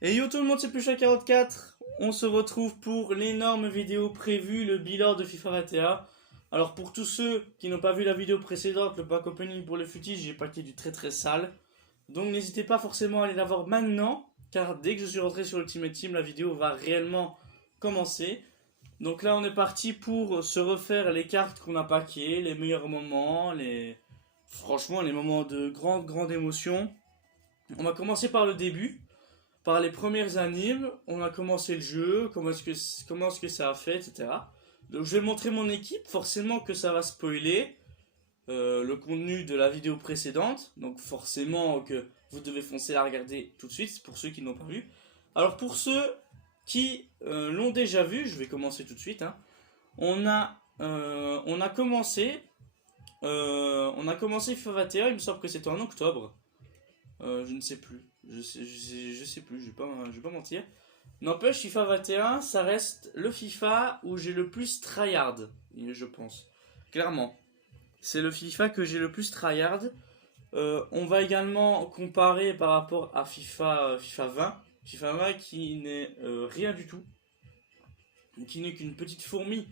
Et yo tout le monde, c'est Plucha44. On se retrouve pour l'énorme vidéo prévue, le bilan de FIFA 21. Alors pour tous ceux qui n'ont pas vu la vidéo précédente, le pack opening pour le futil, j'ai packé du très très sale. Donc n'hésitez pas forcément à aller la voir maintenant, car dès que je suis rentré sur Ultimate Team, la vidéo va réellement commencer. Donc là on est parti pour se refaire les cartes qu'on a packées, les meilleurs moments, franchement les moments de grande émotion. On va commencer par le début. Par les premières animes, on a commencé le jeu, comment est-ce que ça a fait, etc. Donc je vais montrer mon équipe, forcément que ça va spoiler le contenu de la vidéo précédente, donc forcément que vous devez foncer la regarder tout de suite, pour ceux qui n'ont pas vu. Alors pour ceux qui l'ont déjà vu, je vais commencer tout de suite, hein. On a commencé FIFA 21, il me semble que c'était en octobre. Je ne sais plus. Je sais plus, je vais pas mentir. N'empêche, FIFA 21, ça reste le FIFA où j'ai le plus tryhard, je pense. Clairement. C'est le FIFA que j'ai le plus tryhard. On va également comparer par rapport à FIFA 20. FIFA 20 qui n'est rien du tout. Qui n'est qu'une petite fourmi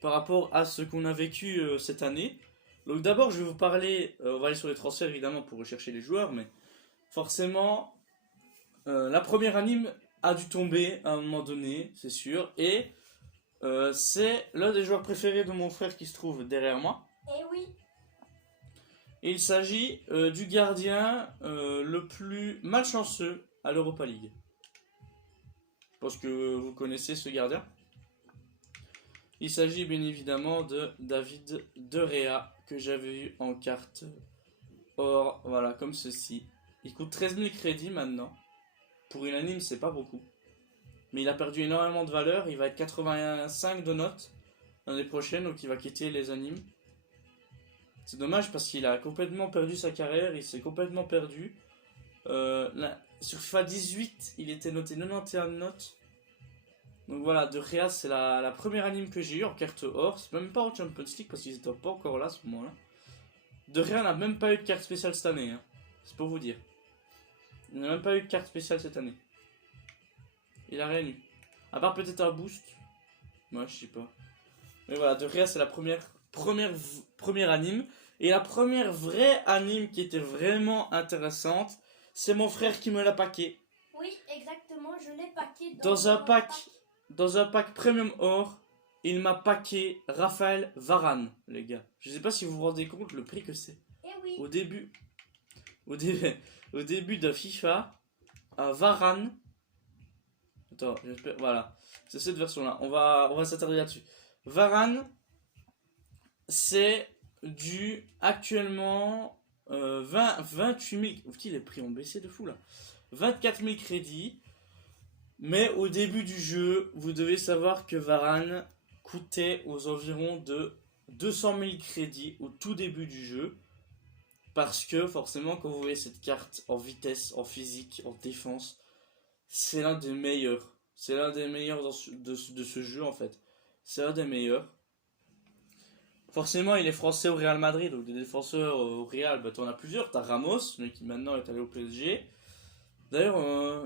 par rapport à ce qu'on a vécu cette année. Donc d'abord, je vais vous parler, on va aller sur les transferts évidemment pour rechercher les joueurs, mais forcément, la première anime a dû tomber à un moment donné, c'est sûr. Et c'est l'un des joueurs préférés de mon frère qui se trouve derrière moi. Eh oui. Et il s'agit du gardien le plus malchanceux à l'Europa League. Je pense que vous connaissez ce gardien. Il s'agit bien évidemment de David De Gea, que j'avais eu en carte or, voilà, comme ceci. Il coûte 13 000 crédits maintenant. Pour une anime, c'est pas beaucoup. Mais il a perdu énormément de valeur. Il va être 85 de notes l'année prochaine, donc il va quitter les animes. C'est dommage parce qu'il a complètement perdu sa carrière. Il s'est complètement perdu. Sur FIFA 18, il était noté 91 notes. Donc voilà, De Gea, c'est la première anime que j'ai eu en carte or. C'est même pas en Champions League parce qu'ils étaient pas encore là à ce moment-là. De Gea n'a même pas eu de carte spéciale cette année, hein. C'est pour vous dire. Il n'a même pas eu de carte spéciale cette année. Il a rien eu. À part peut-être un boost. Moi, je sais pas. Mais voilà, De Gea, c'est la première anime. Et la première vraie anime qui était vraiment intéressante, c'est mon frère qui me l'a packé. Oui, exactement, je l'ai packé Dans un pack premium or, il m'a packé Raphaël Varane, les gars. Je sais pas si vous vous rendez compte le prix que c'est. Eh oui. Au début de FIFA, Varane. Attends, j'espère. Voilà. C'est cette version-là. On va s'attarder là-dessus. Varane, c'est du actuellement 28 000. Les prix ont baissé de fou là. 24 000 crédits. Mais au début du jeu, vous devez savoir que Varane coûtait aux environs de 200 000 crédits au tout début du jeu. Parce que forcément, quand vous voyez cette carte en vitesse, en physique, en défense, c'est l'un des meilleurs. C'est l'un des meilleurs de ce jeu en fait. C'est l'un des meilleurs. Forcément, il est français au Real Madrid, donc des défenseurs au Real, bah, t'en as plusieurs. T'as Ramos, mais qui maintenant est allé au PSG. D'ailleurs,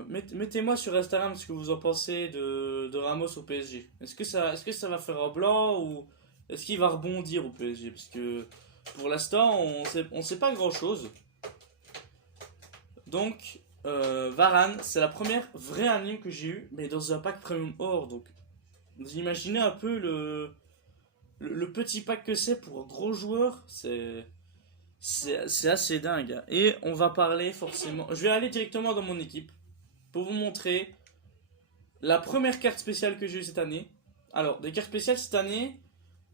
mettez-moi sur Instagram ce que vous en pensez de Ramos au PSG. Est-ce que ça va faire un blanc ou est-ce qu'il va rebondir au PSG? Parce que pour l'instant, on sait pas grand-chose. Donc, Varane, c'est la première vraie anime que j'ai eue, mais dans un pack premium or. Donc, vous imaginez un peu le petit pack que c'est pour un gros joueur. C'est assez dingue. Et on va parler forcément. Je vais aller directement dans mon équipe pour vous montrer la première carte spéciale que j'ai eue cette année. Alors, des cartes spéciales cette année,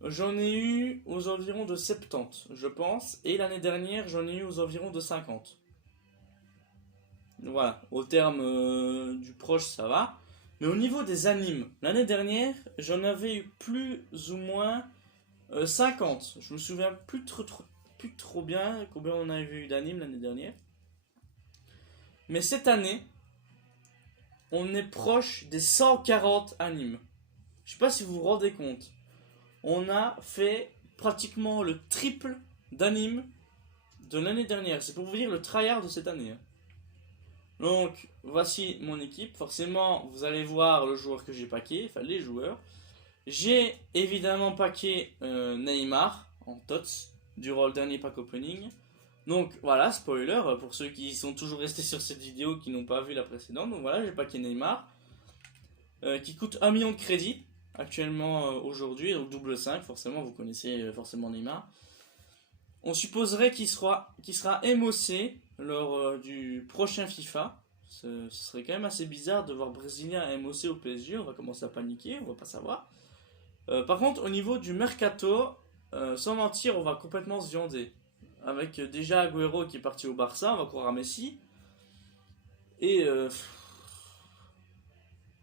j'en ai eu aux environs de 70, je pense. Et l'année dernière, j'en ai eu aux environs de 50. Voilà, au terme du proche, ça va. Mais au niveau des animes, l'année dernière, j'en avais eu plus ou moins 50. Je me souviens plus trop bien combien on avait eu d'animes l'année dernière. Mais cette année, on est proche des 140 animes. Je sais pas si vous vous rendez compte. On a fait pratiquement le triple d'animes de l'année dernière. C'est pour vous dire le tryhard de cette année. Donc, voici mon équipe. Forcément, vous allez voir le joueur que j'ai packé, enfin les joueurs. J'ai évidemment packé Neymar en TOTS durant le dernier pack opening. Donc voilà, spoiler pour ceux qui sont toujours restés sur cette vidéo qui n'ont pas vu la précédente. Donc voilà, j'ai packé Neymar qui coûte 1 million de crédits actuellement aujourd'hui, donc double 5, forcément vous connaissez forcément Neymar. On supposerait qu'il sera MOC lors du prochain FIFA. Ce serait quand même assez bizarre de voir Brésilien MOC au PSG, on va commencer à paniquer, on va pas savoir. Par contre, au niveau du mercato, sans mentir, on va complètement se viander. Avec déjà Agüero qui est parti au Barça, on va croire à Messi. Et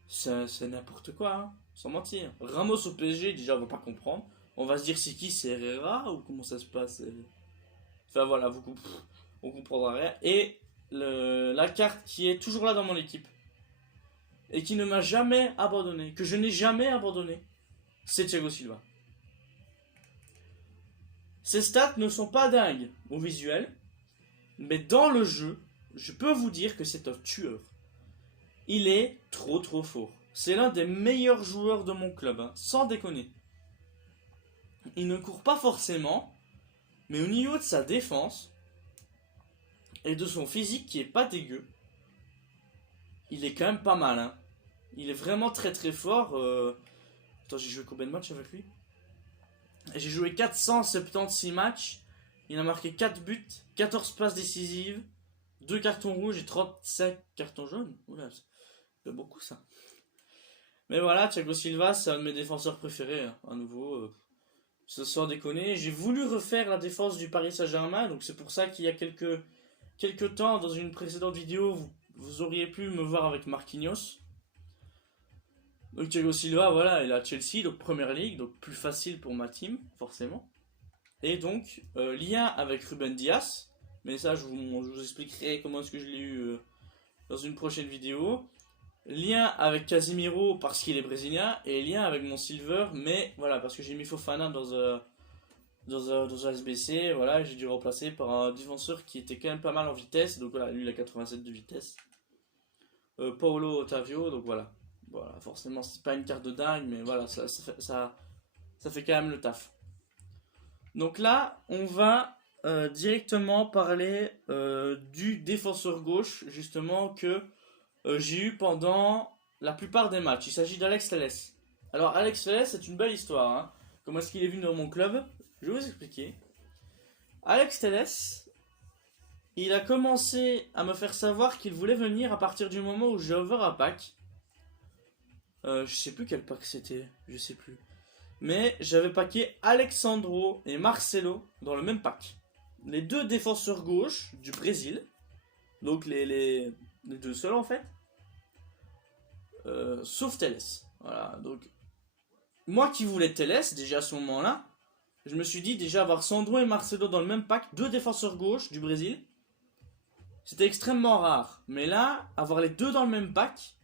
c'est n'importe quoi, hein, sans mentir. Ramos au PSG, déjà on va pas comprendre. On va se dire c'est qui, c'est Herrera ou comment ça se passe. Enfin voilà, on comprendra rien. Et la carte qui est toujours là dans mon équipe et qui ne m'a jamais abandonné, que je n'ai jamais abandonné, c'est Thiago Silva. Ses stats ne sont pas dingues au visuel, mais dans le jeu, je peux vous dire que c'est un tueur. Il est trop fort. C'est l'un des meilleurs joueurs de mon club, hein, sans déconner. Il ne court pas forcément, mais au niveau de sa défense et de son physique qui est pas dégueu, il est quand même pas mal. Hein. Il est vraiment très fort. Attends, j'ai joué combien de matchs avec lui? J'ai joué 476 matchs. Il a marqué 4 buts, 14 passes décisives, 2 cartons rouges et 35 cartons jaunes. Oula, c'est beaucoup ça. Mais voilà, Thiago Silva, c'est un de mes défenseurs préférés. Hein, à nouveau, sans déconner. J'ai voulu refaire la défense du Paris Saint-Germain. Donc c'est pour ça qu'il y a quelques temps, dans une précédente vidéo, vous auriez pu me voir avec Marquinhos. Donc Thiago Silva, voilà, il est à Chelsea, donc Première Ligue, donc plus facile pour ma team, forcément. Et donc, lien avec Ruben Dias, mais ça je vous expliquerai comment est-ce que je l'ai eu dans une prochaine vidéo. Lien avec Casemiro parce qu'il est brésilien, et lien avec mon Silver, mais voilà, parce que j'ai mis Fofana dans un SBC, voilà, j'ai dû remplacer par un défenseur qui était quand même pas mal en vitesse, donc voilà, lui il a 87 de vitesse. Paulo Otavio, donc voilà. Voilà, forcément c'est pas une carte de dingue, mais voilà, ça fait quand même le taf. Donc là, on va directement parler du défenseur gauche, justement, que j'ai eu pendant la plupart des matchs. Il s'agit d'Alex Telles. Alors Alex Telles, c'est une belle histoire. Hein. Comment est-ce qu'il est venu dans mon club? Je vais vous expliquer. Alex Telles, il a commencé à me faire savoir qu'il voulait venir à partir du moment où j'ai over un pack. Je sais plus quel pack c'était, je sais plus. Mais j'avais packé Alexandro et Marcelo dans le même pack. Les deux défenseurs gauche du Brésil. Donc les deux seuls en fait. Sauf Telles. Voilà, donc moi qui voulais Telles déjà à ce moment-là, je me suis dit déjà avoir Sandro et Marcelo dans le même pack, deux défenseurs gauche du Brésil, c'était extrêmement rare. Mais là, avoir les deux dans le même pack,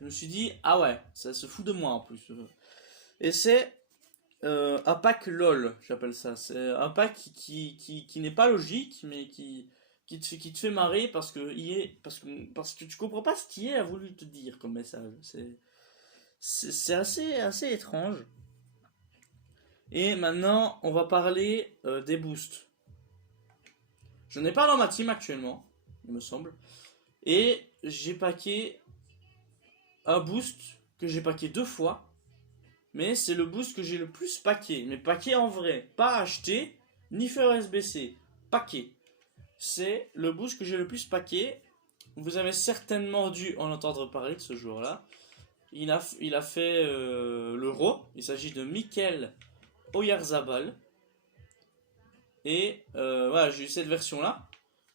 je me suis dit, ah ouais, ça se fout de moi en plus. Et c'est un pack LOL, j'appelle ça. C'est un pack qui n'est pas logique, mais qui te fait marrer parce que tu comprends pas ce qui est a voulu te dire comme message. C'est assez étrange. Et maintenant, on va parler des boosts. Je n'ai pas dans ma team actuellement, il me semble. Et j'ai packé un boost que j'ai packé 2 fois. Mais c'est le boost que j'ai le plus packé. Mais packé en vrai. Pas acheté, ni fait SBC. Packé. C'est le boost que j'ai le plus packé. Vous avez certainement dû en entendre parler de ce joueur-là. Il a fait l'Euro. Il s'agit de Mikel Oyarzabal. Et voilà, j'ai eu cette version-là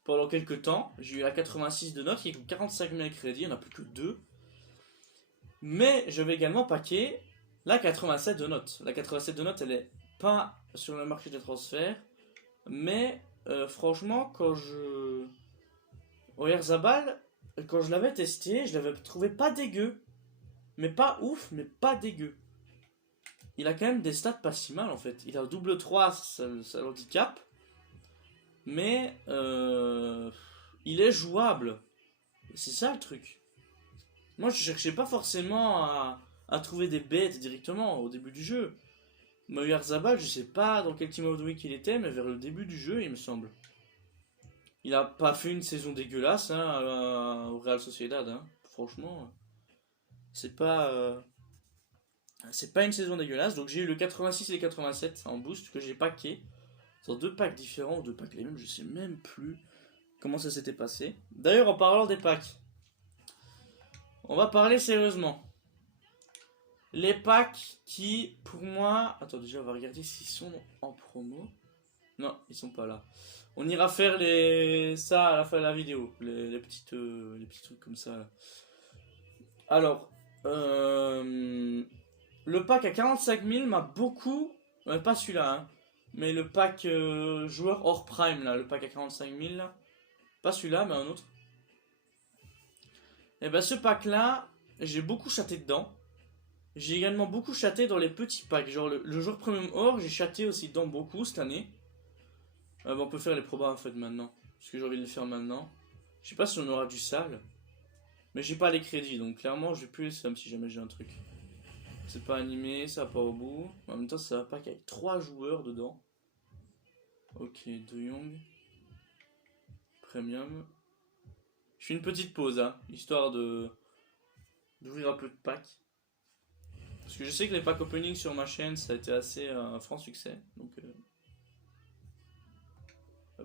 pendant quelques temps. J'ai eu la 86 de notes qui coûte 45 000 crédits. Il n'y en a plus que 2. Mais je vais également packer la 87 de notes. La 87 de notes, elle est pas sur le marché des transferts. Mais franchement, Oyarzabal, quand je l'avais testé, je l'avais trouvé pas dégueu. Mais pas ouf, mais pas dégueu. Il a quand même des stats pas si mal en fait. Il a un double 3, ça l'handicap. Mais il est jouable. C'est ça le truc. Moi, je cherchais pas forcément à trouver des bêtes directement au début du jeu. Oyarzabal, je sais pas dans quel Team of the Week il était, mais vers le début du jeu, il me semble. Il a pas fait une saison dégueulasse hein, au Real Sociedad. Hein. Franchement, c'est pas une saison dégueulasse. Donc j'ai eu le 86 et le 87 en boost que j'ai packé. Sur 2 packs différents ou 2 packs les mêmes, je sais même plus comment ça s'était passé. D'ailleurs, en parlant des packs, on va parler sérieusement. Les packs qui, pour moi... Attends, déjà, on va regarder s'ils sont en promo. Non, ils sont pas là. On ira faire ça à la fin de la vidéo. Les petits trucs comme ça. Là. Alors, le pack à 45 000 m'a beaucoup... pas celui-là, hein. Mais le pack joueur hors prime, là. Le pack à 45 000, là. Pas celui-là, mais un autre. Et ben ce pack-là, j'ai beaucoup chaté dedans. J'ai également beaucoup chaté dans les petits packs. Genre le joueur premium or, j'ai chaté aussi dedans beaucoup cette année. On peut faire les probas en fait maintenant. Parce que j'ai envie de les faire maintenant. Je sais pas si on aura du sale. Mais j'ai pas les crédits, donc clairement je vais plus les sommes si jamais j'ai un truc. C'est pas animé, ça va pas au bout. En même temps, c'est un pack avec 3 joueurs dedans. Ok, De Jong. Premium. Je fais une petite pause, hein, histoire d'ouvrir un peu de packs. Parce que je sais que les packs opening sur ma chaîne, ça a été assez un franc succès. Donc,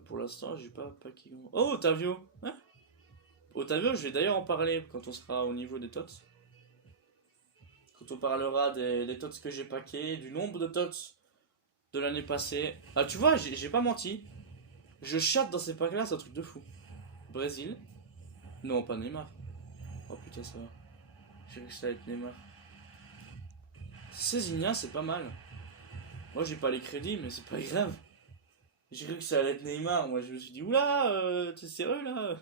pour l'instant, j'ai pas pack. Oh, Otavio! Hein? Otavio, je vais d'ailleurs en parler quand on sera au niveau des tots. Quand on parlera des tots que j'ai packés, du nombre de tots de l'année passée. Ah, tu vois, j'ai pas menti. Je chatte dans ces packs-là, c'est un truc de fou. Brésil. Non, pas Neymar. Oh putain, ça va. J'ai cru que ça allait être Neymar. Cézinha, c'est pas mal. Moi, j'ai pas les crédits, mais c'est pas grave. J'ai cru que ça allait être Neymar. Moi, je me suis dit, oula, t'es sérieux là?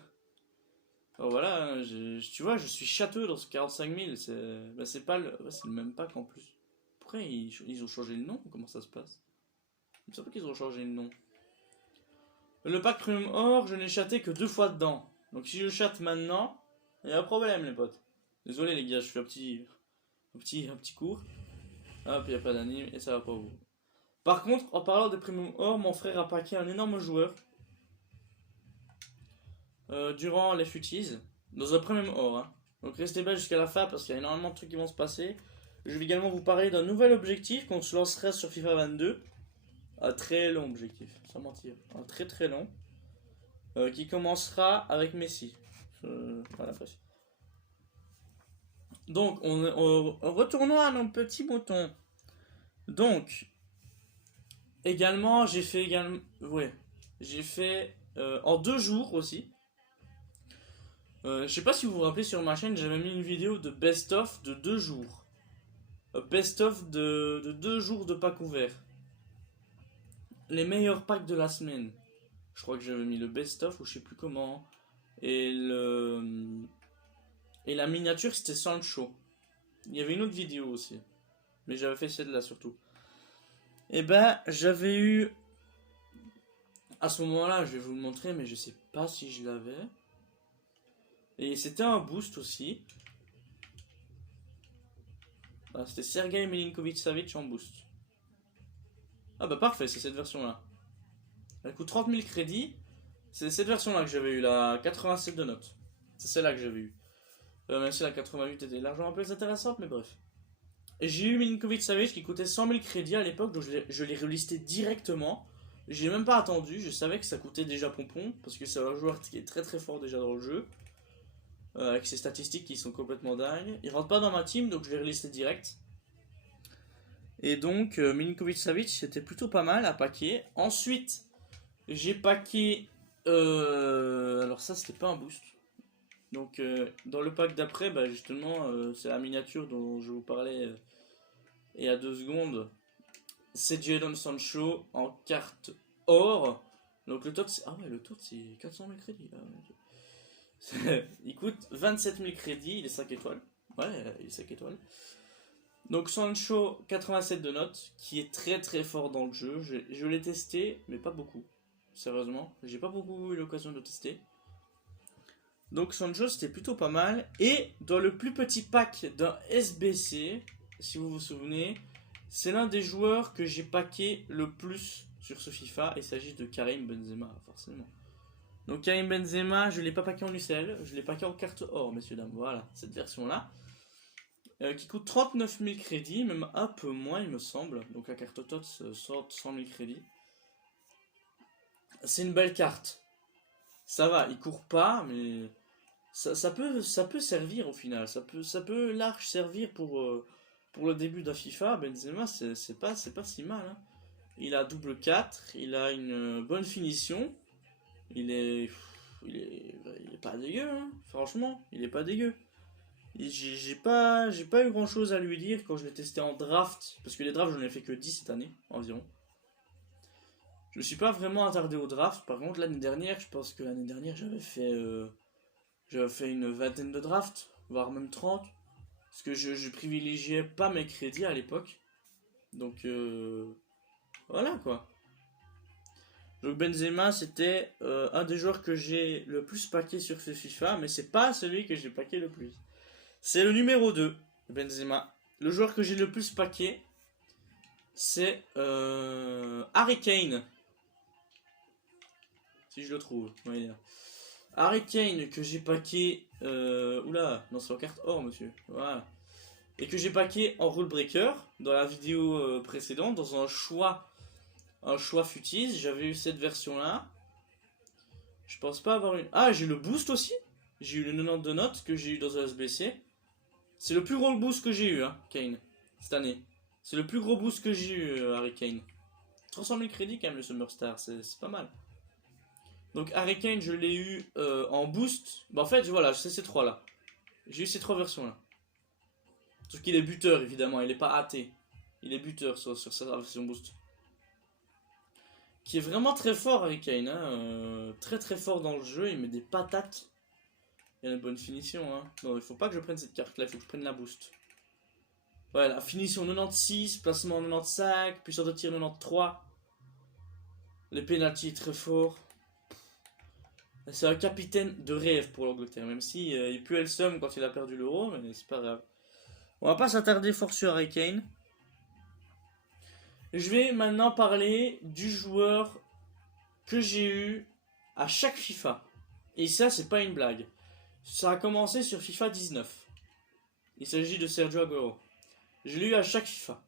Alors voilà, tu vois, je suis châteux dans ce 45 000. C'est pas c'est le même pack en plus. Pourquoi ils ont changé le nom? Comment ça se passe? Il me semble qu'ils ont changé le nom. Le pack Premium Or, je n'ai chaté que 2 fois dedans. Donc si je chatte maintenant, il y a un problème, les potes. Désolé, les gars, je fais un petit cours. Hop, il n'y a pas d'anime et ça va pas au bout. Par contre, en parlant des Premium Or, mon frère a packé un énorme joueur. Durant les futies. Dans un Premium Or. Hein. Donc restez là jusqu'à la fin parce qu'il y a énormément de trucs qui vont se passer. Je vais également vous parler d'un nouvel objectif qu'on se lancera sur FIFA 22. Un très long objectif, sans mentir. Un très très long. Qui commencera avec Messi. Voilà, bref. Donc, retournons à nos petits moutons. Donc, également, j'ai fait en 2 jours aussi. Je sais pas si vous vous rappelez sur ma chaîne, j'avais mis une vidéo de best-of de 2 jours. Best-of de 2 jours de packs ouverts. Les meilleurs packs de la semaine. Je crois que j'avais mis le best-of ou je sais plus comment. Et la miniature c'était Sancho. Il y avait une autre vidéo aussi. Mais j'avais fait celle-là surtout. Et ben j'avais eu... À ce moment-là, je vais vous le montrer, mais je sais pas si je l'avais. Et c'était un boost aussi. Ah, c'était Sergei Milinkovic-Savic en boost. Ah bah parfait, c'est cette version-là. Elle coûte 30 000 crédits. C'est cette version-là que j'avais eu, la 87 de notes. C'est celle-là que j'avais eu. Même si la 88 était largement plus intéressante, mais bref. Et j'ai eu Milinkovic-Savic qui coûtait 100 000 crédits à l'époque, donc je l'ai relisté directement. J'ai même pas attendu, je savais que ça coûtait déjà pompon, parce que c'est un joueur qui est très très fort déjà dans le jeu. Avec ses statistiques qui sont complètement dingues. Il rentre pas dans ma team, donc je l'ai relisté direct. Et donc, Milinkovic-Savic, c'était plutôt pas mal à packer. Ensuite, j'ai packé... alors ça, c'était pas un boost. Donc, dans le pack d'après, bah, justement, c'est la miniature dont je vous parlais il y a 2 secondes. C'est Jadon Sancho en carte or. Donc le tot, le tot c'est 400 000 crédits. Là. Il coûte 27 000 crédits, il est 5 étoiles. Ouais, il est 5 étoiles. Donc Sancho, 87 de notes, qui est très très fort dans le jeu. Je l'ai testé, mais pas beaucoup. Sérieusement, j'ai pas beaucoup eu l'occasion de tester. Donc Sancho c'était plutôt pas mal. Et dans le plus petit pack d'un SBC, si vous vous souvenez, c'est l'un des joueurs que j'ai packé le plus sur ce FIFA. Il s'agit de Karim Benzema, forcément. Donc Karim Benzema, je ne l'ai pas packé en UCL, je l'ai packé en carte or, messieurs dames. Voilà, cette version-là. Qui coûte 39 000 crédits, même un peu moins il me semble. Donc la carte TOTS sort 100 000 crédits. C'est une belle carte. Ça va, il court pas, mais ça peut servir au final. Ça peut large servir pour le début d'un FIFA. Benzema, c'est pas si mal. Hein. Il a double 4, il a une bonne finition. Il est pas dégueu, hein. Franchement, il est pas dégueu. J'ai pas eu grand chose à lui dire quand je l'ai testé en draft, parce que les drafts j'en ai fait que 10 cette année environ. Je me suis pas vraiment attardé au draft. Par contre, l'année dernière, je pense que l'année dernière j'avais fait une vingtaine de drafts, voire même 30. Parce que je privilégiais pas mes crédits à l'époque. Donc voilà quoi. Donc Benzema, c'était un des joueurs que j'ai le plus packé sur ce FIFA, mais c'est pas celui que j'ai packé le plus. C'est le numéro 2, Benzema. Le joueur que j'ai le plus packé, c'est Harry Kane. Si je le trouve. Oui. Harry Kane que j'ai packé. Oula, non, c'est en carte or, monsieur. Voilà. Et que j'ai packé en rule breaker dans la vidéo précédente, dans un choix futile. J'avais eu cette version là. Je pense pas avoir une. Ah, j'ai le boost aussi. J'ai eu le 92 notes que j'ai eu dans un SBC. C'est le plus gros boost que j'ai eu, hein, Kane, cette année. C'est le plus gros boost que j'ai eu, Harry Kane. 300 000 crédits quand même, le Summer Star, c'est pas mal. Donc Harry Kane, je l'ai eu en boost. Bah, en fait, voilà, c'est ces trois là. J'ai eu ces trois versions là. Sauf qu'il est buteur, évidemment, il est pas hâté. Il est buteur sur sa version boost. Qui est vraiment très fort, Harry Kane. Hein, très très fort dans le jeu, il met des patates. Il y a une bonne finition. Hein. Non, il faut pas que je prenne cette carte là, il faut que je prenne la boost. Voilà, finition 96, placement 95, puissance de tir 93. Les pénaltys très fort. C'est un capitaine de rêve pour l'Angleterre, même si il puait le seum quand il a perdu l'euro, mais c'est pas grave. On va pas s'attarder fort sur Harry Kane. Je vais maintenant parler du joueur que j'ai eu à chaque FIFA. Et ça, c'est pas une blague. Ça a commencé sur FIFA 19. Il s'agit de Sergio Aguero. Je l'ai eu à chaque FIFA.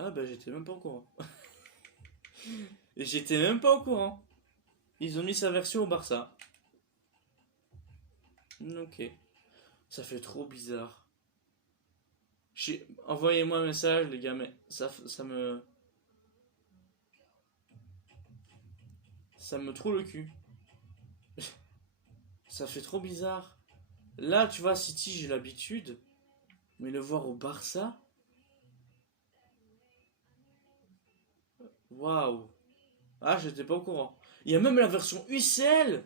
Ah bah j'étais même pas au courant. J'étais même pas au courant. Ils ont mis sa version au Barça. Ok. Ça fait trop bizarre. Envoyez-moi un message les gars, mais ça me... Ça me trouve le cul. Ça fait trop bizarre. Là, tu vois, City, j'ai l'habitude. Mais le voir au Barça... Waouh. Ah, j'étais pas au courant. Il y a même la version UCL.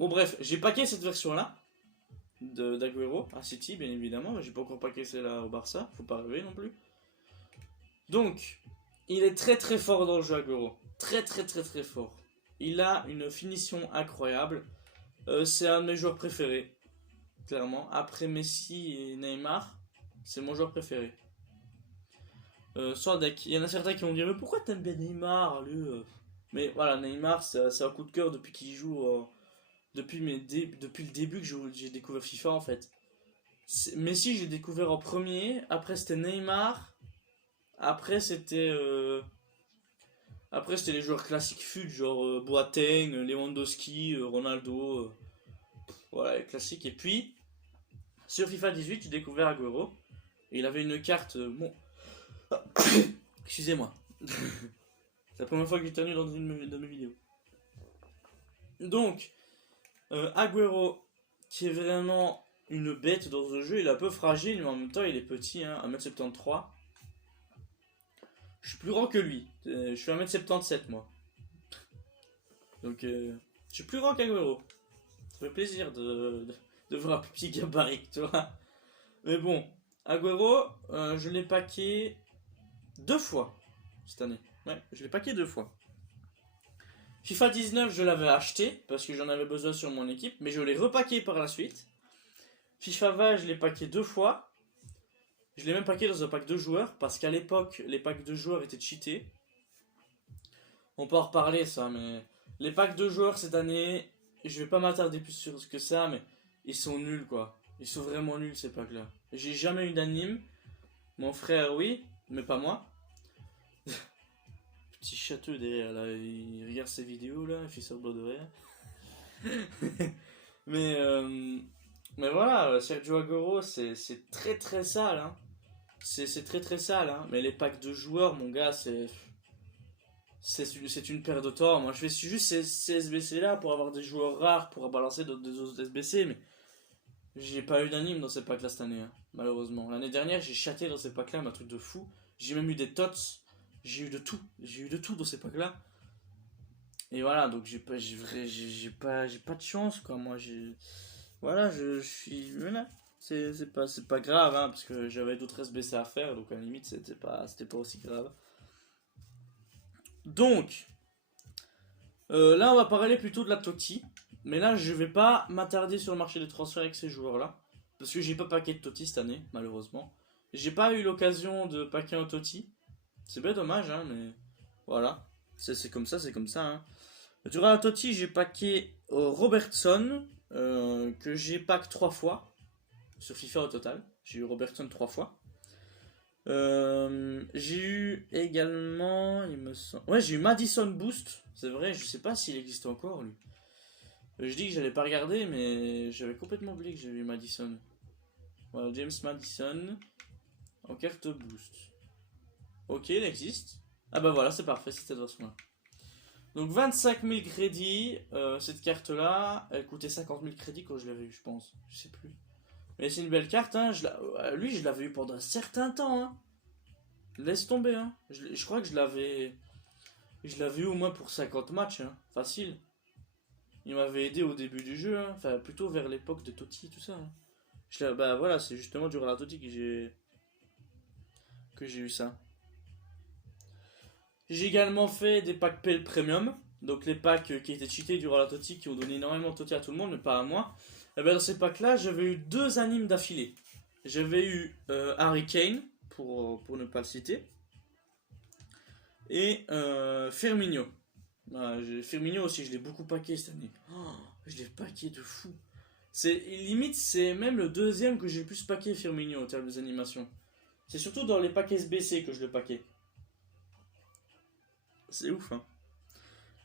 Bon bref, j'ai packé cette version-là. D'Aguero à City, bien évidemment. Mais j'ai pas encore packé celle-là au Barça. Faut pas rêver non plus. Donc, il est très très fort dans le jeu Aguero. Très très très très fort. Il a une finition incroyable. C'est un de mes joueurs préférés. Clairement. Après Messi et Neymar, c'est mon joueur préféré. Sur le deck. Il y en a certains qui vont dire mais pourquoi t'aimes bien Neymar lui Mais voilà, Neymar c'est un coup de cœur depuis qu'il joue depuis le début que j'ai découvert FIFA en fait. Messi j'ai découvert en premier, après c'était Neymar, après c'était les joueurs classiques FUT genre Boateng, Lewandowski, Ronaldo, voilà les classiques. Et puis sur FIFA 18 j'ai découvert Aguero et il avait une carte bon excusez-moi. C'est la première fois que j'éternue dans une de mes vidéos. Donc, Aguero, qui est vraiment une bête dans ce jeu, il est un peu fragile, mais en même temps il est petit, hein, 1m73. Je suis plus grand que lui, je suis 1m77 moi. Donc, je suis plus grand qu'Aguero. Ça fait plaisir de voir un petit gabarit, tu vois. Mais bon, Aguero, je l'ai packé 2 fois cette année. Ouais, je l'ai packé 2 fois. FIFA 19, je l'avais acheté parce que j'en avais besoin sur mon équipe, mais je l'ai repacké par la suite. FIFA 20, je l'ai packé 2 fois. Je l'ai même packé dans un pack de joueurs parce qu'à l'époque, les packs de joueurs étaient cheatés. On peut en reparler ça, mais les packs de joueurs cette année, je vais pas m'attarder plus sur ce que ça, mais ils sont nuls quoi. Ils sont vraiment nuls ces packs là. J'ai jamais eu d'anime. Mon frère oui, mais pas moi. Petit château derrière là, il regarde ses vidéos là, il fait semblant de rien. mais, mais voilà, Sergio Aguero c'est très très sale. Hein. C'est très très sale. Hein. Mais les packs de joueurs, mon gars, c'est une perte de temps. Moi je fais juste ces SBC là pour avoir des joueurs rares, pour balancer des autres SBC, mais j'ai pas eu d'anime dans ces packs là cette année, hein, malheureusement. L'année dernière j'ai chaté dans ces packs là, un truc de fou. J'ai même eu des tots, j'ai eu de tout. J'ai eu de tout dans ces packs là. Et voilà, donc j'ai pas de chance quoi. Moi voilà, je suis. Voilà. C'est pas grave, hein, parce que j'avais d'autres SBC à faire, donc à la limite c'était pas aussi grave. Donc, là on va parler plutôt de la Totti. Mais là je vais pas m'attarder sur le marché des transferts avec ces joueurs là. Parce que j'ai pas packé de Totti cette année, malheureusement. J'ai pas eu l'occasion de packer un Totti. C'est bien dommage, hein, mais voilà. C'est comme ça, c'est comme ça. Hein. Durant la Totti, j'ai packé Robertson, que j'ai pack 3 fois. Sur FIFA au total. J'ai eu Robertson 3 fois. J'ai eu également, il me semble. Ouais, j'ai eu Madison Boost. C'est vrai, je sais pas s'il existe encore lui. Je dis que j'allais pas regarder, mais j'avais complètement oublié que j'avais eu Madison. Voilà, James Madison en carte boost. Ok, il existe. Ah bah voilà, c'est parfait, c'est cette version-là. Donc 25 000 crédits. Cette carte-là, elle coûtait 50 000 crédits quand je l'avais eu, je pense. Je sais plus. Mais c'est une belle carte, hein. Lui, je l'avais eu pendant un certain temps. Hein. Laisse tomber. Hein. Je crois que je l'avais eu au moins pour 50 matchs. Hein. Facile. Il m'avait aidé au début du jeu. Hein. Enfin, plutôt vers l'époque de Totti et tout ça. Hein. Bah voilà, c'est justement durant la Totti que j'ai eu ça. J'ai également fait des packs PL Premium. Donc les packs qui étaient cheatés durant la Totti, qui ont donné énormément de Totti à tout le monde, mais pas à moi. Et bien dans ces packs-là, j'avais eu 2 animes d'affilée. J'avais eu Harry Kane, pour ne pas le citer, et Firmino. Firmino aussi, je l'ai beaucoup packé cette année. Oh, je l'ai packé de fou. Limite, c'est même le deuxième que j'ai le plus packé Firmino en termes des animations. C'est surtout dans les packs SBC que je le paquais. C'est ouf, hein.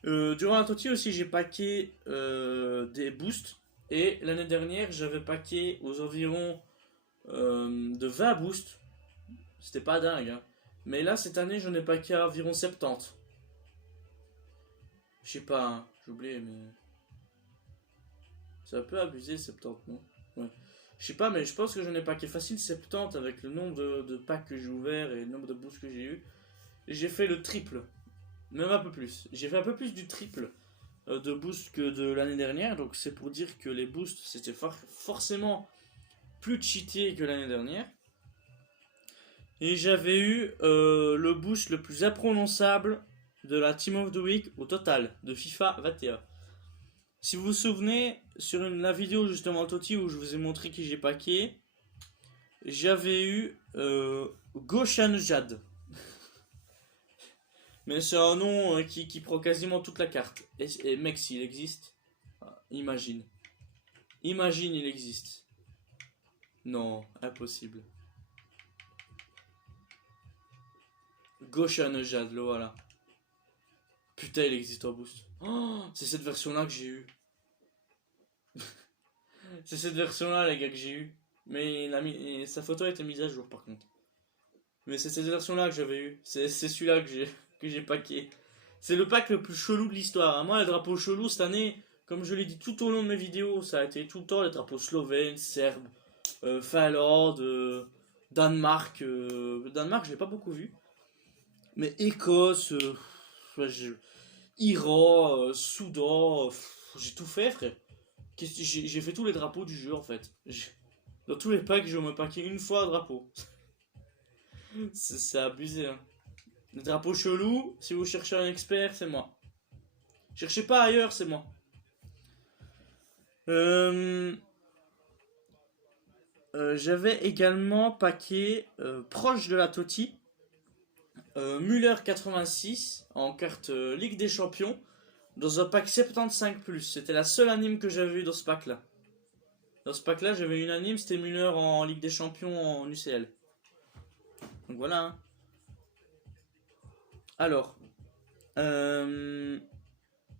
Durant la Totti aussi, j'ai packé des boosts. Et l'année dernière, j'avais packé aux environs de 20 boosts. C'était pas dingue, hein. Mais là, cette année, j'en ai packé à environ 70. Je sais pas, hein, j'ai oublié, mais. C'est un peu abusé, 70, non? Ouais. Je sais pas, mais je pense que j'en ai packé facile 70 avec le nombre de packs que j'ai ouverts et le nombre de boosts que j'ai eu. J'ai fait le triple. Même un peu plus. J'ai fait un peu plus du triple de boosts que de l'année dernière. Donc c'est pour dire que les boosts, c'était forcément plus cheaté que l'année dernière. Et j'avais eu le boost le plus imprononçable de la Team of the Week au total de FIFA 21. Si vous vous souvenez, sur la vidéo justement Totti où je vous ai montré qui j'ai packé, j'avais eu Goshan Jad. Mais c'est un nom qui prend quasiment toute la carte. Et mec, s'il existe, imagine. Imagine, il existe. Non, impossible. Goshan Jad, le voilà. Putain, il existe en boost. Oh, c'est cette version-là que j'ai eu. C'est cette version-là, les gars, que j'ai eu. Mais sa photo a été mise à jour, par contre. Mais c'est cette version-là que j'avais eu. C'est celui-là que j'ai packé. C'est le pack le plus chelou de l'histoire. Moi, les drapeaux chelous cette année, comme je l'ai dit tout au long de mes vidéos, ça a été tout le temps les drapeaux slovènes, serbes, Finlande, Danemark. Danemark, je l'ai pas beaucoup vu. Mais Écosse, Iran, Soudan, j'ai tout fait, frère. J'ai fait tous les drapeaux du jeu en fait. Dans tous les packs, je me paqué une fois un drapeau. C'est abusé, hein. Les drapeaux chelous, si vous cherchez un expert, c'est moi. Cherchez pas ailleurs, c'est moi. J'avais également paquet proche de la Totti. Müller 86 en carte Ligue des Champions dans un pack 75+. C'était la seule anime que j'avais eu dans ce pack là. Dans ce pack là j'avais une anime, c'était Müller en Ligue des Champions en UCL. Donc voilà. Hein. Alors.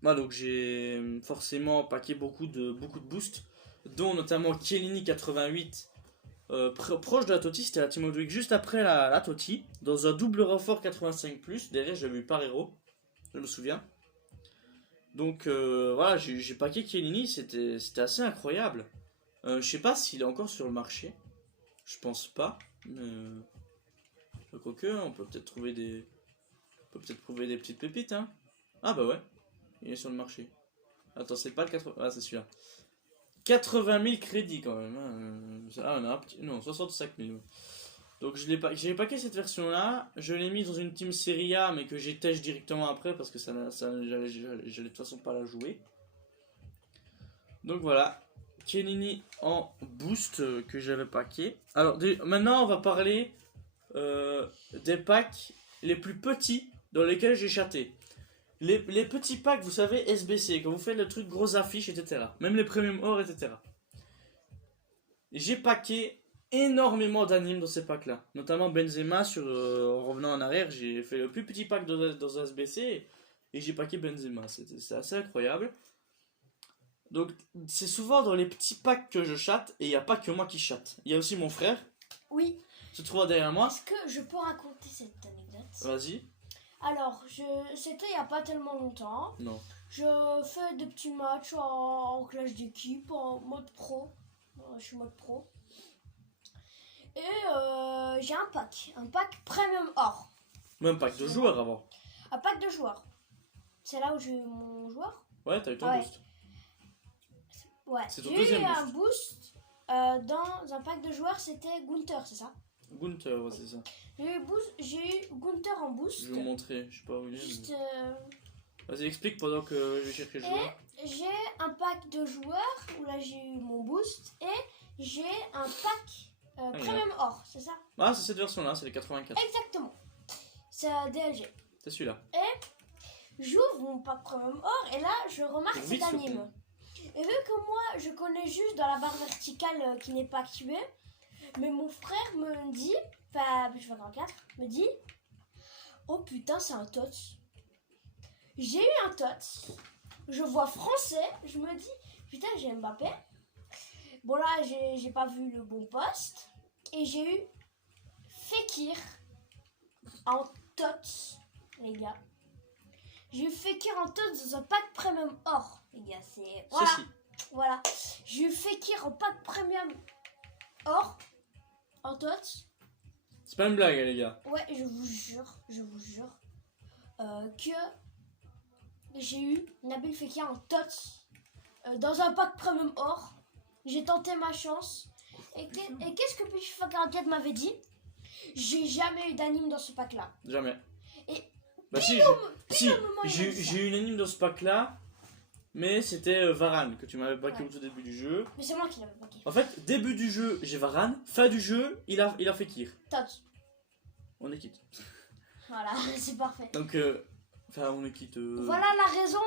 Donc j'ai forcément paqué beaucoup de boosts, dont notamment Chiellini 88. Proche de la Totti, c'était la Team of the Week juste après la Totti, dans un double renfort 85+, derrière j'avais eu Parero, je me souviens. Donc voilà, j'ai paqué Chiellini, c'était assez incroyable. Je sais pas s'il est encore sur le marché, je pense pas, mais quoique, on peut peut-être trouver des petites pépites, hein. Ah bah ouais, il est sur le marché. Attends, c'est pas le 80, ah c'est celui-là. 80 000 crédits quand même. Hein. Ah, on a un petit... Non, 65 000. Donc j'ai paqué cette version-là. Je l'ai mis dans une team Serie A, mais que j'ai têche directement après parce que j'allais de toute façon pas la jouer. Donc voilà. Chiellini en boost que j'avais paqué. Alors maintenant, on va parler des packs les plus petits dans lesquels j'ai chaté. Les petits packs, vous savez, SBC, quand vous faites le truc gros affiches, etc. Même les premium or, etc. J'ai paqué énormément d'animes dans ces packs-là. Notamment Benzema, en revenant en arrière, j'ai fait le plus petit pack dans un SBC et j'ai paqué Benzema. C'est assez incroyable. Donc, c'est souvent dans les petits packs que je chatte et il n'y a pas que moi qui chatte. Il y a aussi mon frère. Oui. Se trouve derrière moi. Est-ce que je peux raconter cette anecdote? Vas-y. Alors, c'était il n'y a pas tellement longtemps. Non. Je fais des petits matchs en clash d'équipe, en mode pro. Je suis mode pro. Et j'ai un pack premium or. Même pack de joueurs avant. Un pack de joueurs. C'est là où j'ai eu mon joueur. Ouais, t'as eu ton ouais. boost. Ouais, C'est ton j'ai deuxième eu un boost dans un pack de joueurs, c'était Gunther, c'est ça? Gunther, ouais, c'est ça. J'ai eu Gunther en boost. Je vais vous montrer, je sais pas où il est. Juste, Vas-y, explique pendant que je cherche les joueurs. Et j'ai un pack de joueurs où là j'ai eu mon boost et j'ai un pack premium or, c'est ça? Ah, c'est cette version-là, c'est les 84. Exactement. C'est un DLG. C'est celui-là. Et j'ouvre mon pack premium or et là je remarque cette anime. Et vu que moi je connais juste dans la barre verticale qui n'est pas activée, mais mon frère me dit, enfin je vais 44, me dit, oh putain c'est un TOTS. J'ai eu un TOTS, je vois français, je me dis, putain j'ai Mbappé. Bon là j'ai pas vu le bon poste, et j'ai eu Fekir en TOTS, les gars. J'ai eu Fekir en TOTS dans un pack premium or, les gars, c'est... Voilà, voilà. J'ai eu Fekir en pack premium or, en TOTS. C'est pas une blague, les gars. Ouais, je vous jure, que j'ai eu Nabil Fekir en TOTS dans un pack premium or. J'ai tenté ma chance. Et qu'est-ce que FIFA 44 m'avait dit? J'ai jamais eu d'anime dans ce pack-là. Jamais. Et bah si, j'ai eu une anime dans ce pack-là, mais c'était Varane que tu m'avais packé au tout début du jeu. Mais c'est moi qui l'avais packé. En fait, début du jeu, j'ai Varane. Fin du jeu, il a Fekir. TOTS. On est quitte. Voilà, c'est parfait. Donc, enfin, on est quitte. Voilà la raison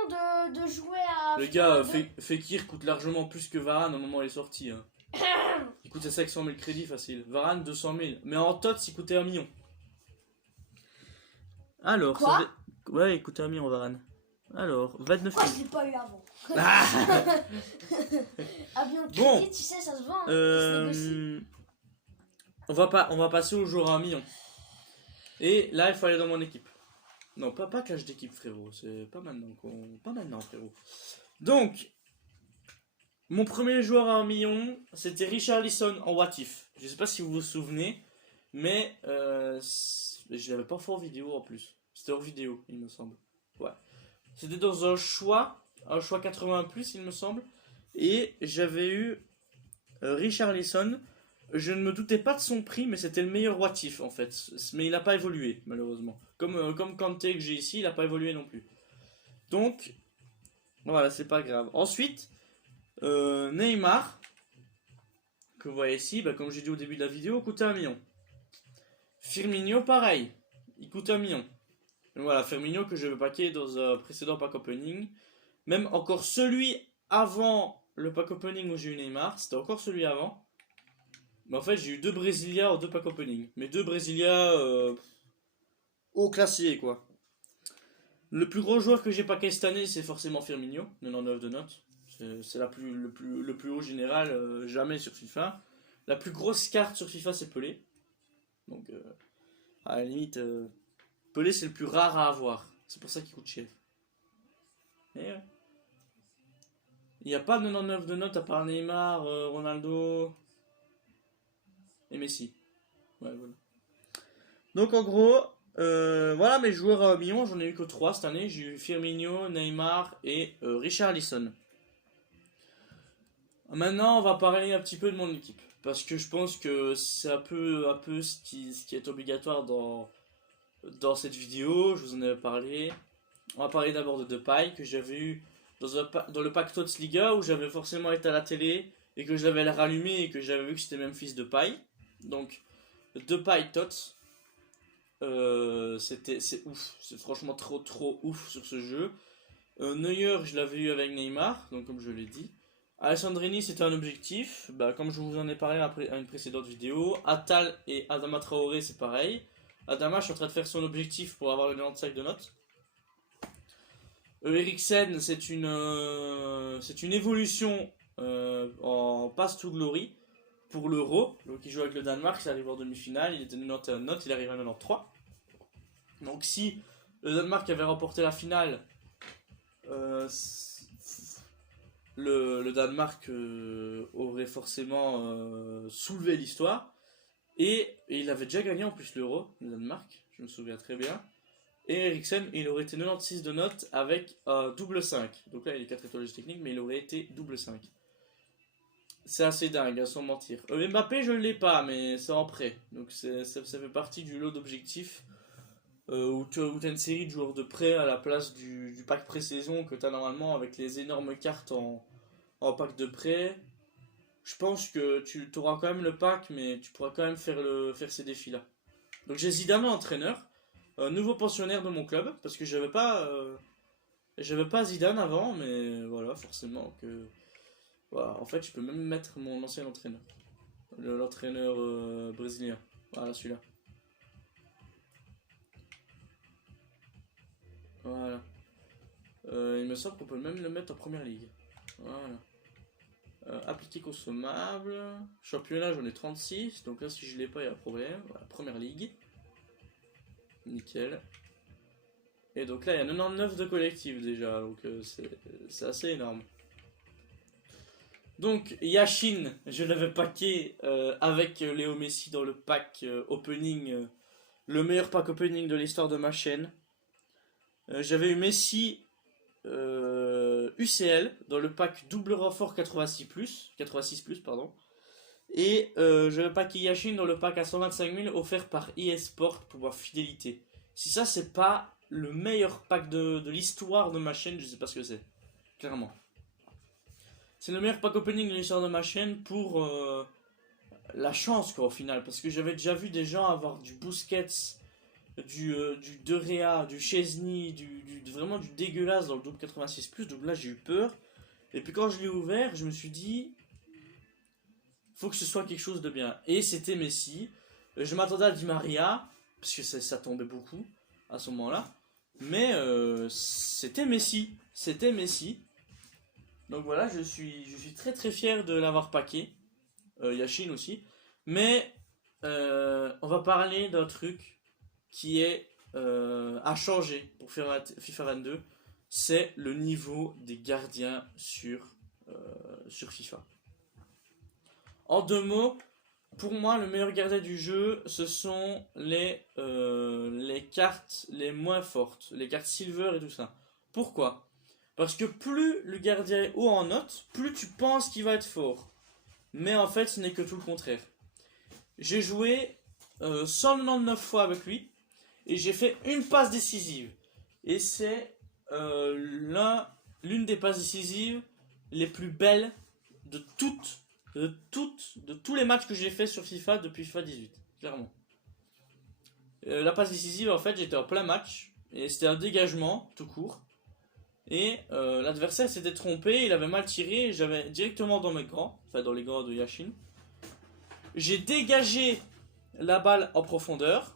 de jouer à... Le gars, Fekir coûte largement plus que Varane au moment où il est sorti. Hein. Il coûtait 500 000 crédits facile. Varane 200 000. Mais en TOTS, il coûtait 1 million. Alors, quoi? Ouais, il coûtait 1 million Varane. Alors, 29 000. Pourquoi je l'ai pas eu avant? Avion de crédit, bon, tu sais, ça se vend. Ça se négocie. on va passer au jour à 1 million. Et là, il faut aller dans mon équipe. Non, pas clash d'équipe, frérot. C'est pas maintenant. Pas maintenant, frérot. Donc, mon premier joueur à 1 million, c'était Richarlison en What If. Je sais pas si vous vous souvenez, mais je l'avais pas fait en vidéo en plus. C'était hors vidéo, il me semble. Ouais. C'était dans un choix 80+, il me semble. Et j'avais eu Richarlison je ne me doutais pas de son prix, mais c'était le meilleur what if en fait. Mais il n'a pas évolué, malheureusement. Comme Kanté que j'ai ici, il n'a pas évolué non plus. Donc, voilà, c'est pas grave. Ensuite, Neymar, que vous voyez ici, bah, comme j'ai dit au début de la vidéo, coûtait 1 million. Firmino, pareil, il coûte 1 million. Donc voilà, Firmino que je vais paquer dans un précédent pack opening. Même encore celui avant le pack opening où j'ai eu Neymar, c'était encore celui avant. Mais en fait, j'ai eu 2 Brésiliens en 2 pack opening. Mais 2 Brésiliens haut classés, quoi. Le plus gros joueur que j'ai paqué cette année, c'est forcément Firmino, 99 de notes. C'est le plus haut général, jamais sur FIFA. La plus grosse carte sur FIFA, c'est Pelé. Donc, à la limite, Pelé, c'est le plus rare à avoir. C'est pour ça qu'il coûte cher. Et, il n'y a pas 99 de notes à part Neymar, Ronaldo et Messi. Ouais, voilà. Donc, en gros, voilà mes joueurs à millions. J'en ai eu que 3 cette année. J'ai eu Firmino, Neymar et Richarlison. Maintenant, on va parler un petit peu de mon équipe. Parce que je pense que c'est un peu ce qui est obligatoire dans cette vidéo. Je vous en avais parlé. On va parler d'abord de Depay, que j'avais eu dans le pack Tots Liga, où j'avais forcément été à la télé, et que je l'avais rallumé, et que j'avais vu que c'était même fils de Depay. Donc, Depay Tots, c'est ouf. C'est franchement trop ouf sur ce jeu. Neuer, je l'avais eu avec Neymar, donc comme je l'ai dit. Alessandrini, c'était un objectif, bah, comme je vous en ai parlé à une précédente vidéo. Atal et Adama Traoré, c'est pareil. Adama, je suis en train de faire son objectif pour avoir le 95 de notes. Eriksen, c'est une évolution en Pass to Glory pour l'Euro. Donc il joue avec le Danemark, il arrive en demi-finale, il était 91 notes, il arrive à 93. Donc si le Danemark avait remporté la finale, le Danemark aurait forcément soulevé l'histoire. Et il avait déjà gagné en plus l'Euro, le Danemark, je me souviens très bien. Et Eriksen, il aurait été 96 de notes avec double 5. Donc là, il est 4 étoiles techniques, mais il aurait été double 5. C'est assez dingue, sans mentir. Mbappé, je ne l'ai pas, mais c'est en prêt. Donc ça fait partie du lot d'objectifs où tu as une série de joueurs de prêt à la place du pack pré-saison que tu as normalement avec les énormes cartes en pack de prêt. Je pense que tu auras quand même le pack, mais tu pourras quand même faire ces défis-là. Donc j'ai Zidane en entraîneur. Nouveau pensionnaire de mon club, parce que j'avais pas Zidane avant, mais voilà, forcément que... Voilà, en fait, je peux même mettre mon ancien entraîneur. L'entraîneur brésilien. Voilà, celui-là. Voilà. Il me semble qu'on peut même le mettre en première ligue. Voilà. Appliqué consommable. Championnat, j'en ai 36. Donc là, si je l'ai pas, il y a un problème. Voilà, première ligue. Nickel. Et donc là, il y a 99 de collectif déjà. Donc c'est assez énorme. Donc Yashin, je l'avais packé avec Léo Messi dans le pack opening. Le meilleur pack opening de l'histoire de ma chaîne. J'avais eu Messi UCL dans le pack double renfort 86+, pardon. Et j'avais packé Yashin dans le pack à 125 000 offert par eSport pour ma fidélité. Si ça c'est pas le meilleur pack de l'histoire de ma chaîne, je sais pas ce que c'est. Clairement. C'est le meilleur pack opening de l'histoire de ma chaîne pour la chance quoi au final. Parce que j'avais déjà vu des gens avoir du Busquets, du De Rea, du Chesney, vraiment du dégueulasse dans le double 86+. Donc là j'ai eu peur. Et puis quand je l'ai ouvert, je me suis dit... faut que ce soit quelque chose de bien. Et c'était Messi. Je m'attendais à Di Maria, parce que ça tombait beaucoup à ce moment-là. Mais c'était Messi. C'était Messi. Donc voilà, je suis très très fier de l'avoir packé. Yashin aussi. Mais on va parler d'un truc qui est à changer pour FIFA 22. C'est le niveau des gardiens sur FIFA. En 2 mots, pour moi, le meilleur gardien du jeu, ce sont les cartes les moins fortes, les cartes silver et tout ça. Pourquoi ? Parce que plus le gardien est haut en note, plus tu penses qu'il va être fort. Mais en fait, ce n'est que tout le contraire. J'ai joué 199 fois avec lui et j'ai fait une passe décisive. Et c'est l'une des passes décisives les plus belles de tous les matchs que j'ai fait sur FIFA depuis FIFA 18, clairement. La passe décisive, en fait, j'étais en plein match et c'était un dégagement tout court. Et l'adversaire s'était trompé, il avait mal tiré, et j'avais directement dans mes gants, enfin dans les gants de Yashin. J'ai dégagé la balle en profondeur.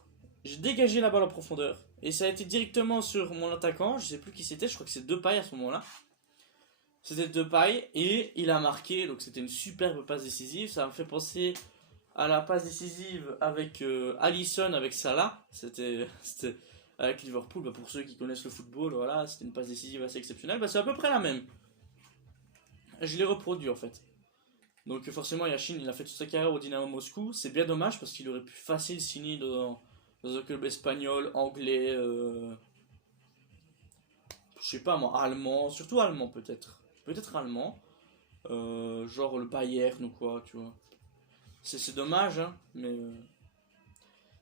Et ça a été directement sur mon attaquant, je sais plus qui c'était, je crois que c'est Depay à ce moment-là. C'était Depay et il a marqué, donc c'était une superbe passe décisive. Ça me fait penser à la passe décisive avec Alisson, avec Salah. C'était avec Liverpool, bah pour ceux qui connaissent le football, voilà, c'était une passe décisive assez exceptionnelle. Bah c'est à peu près la même. Je l'ai reproduit en fait. Donc forcément Yashin il a fait toute sa carrière au Dynamo Moscou. C'est bien dommage parce qu'il aurait pu facile signer dans un club espagnol, anglais, je sais pas moi, allemand, surtout allemand peut-être. Peut-être allemand. Genre le Bayern ou quoi, tu vois. C'est dommage, hein, mais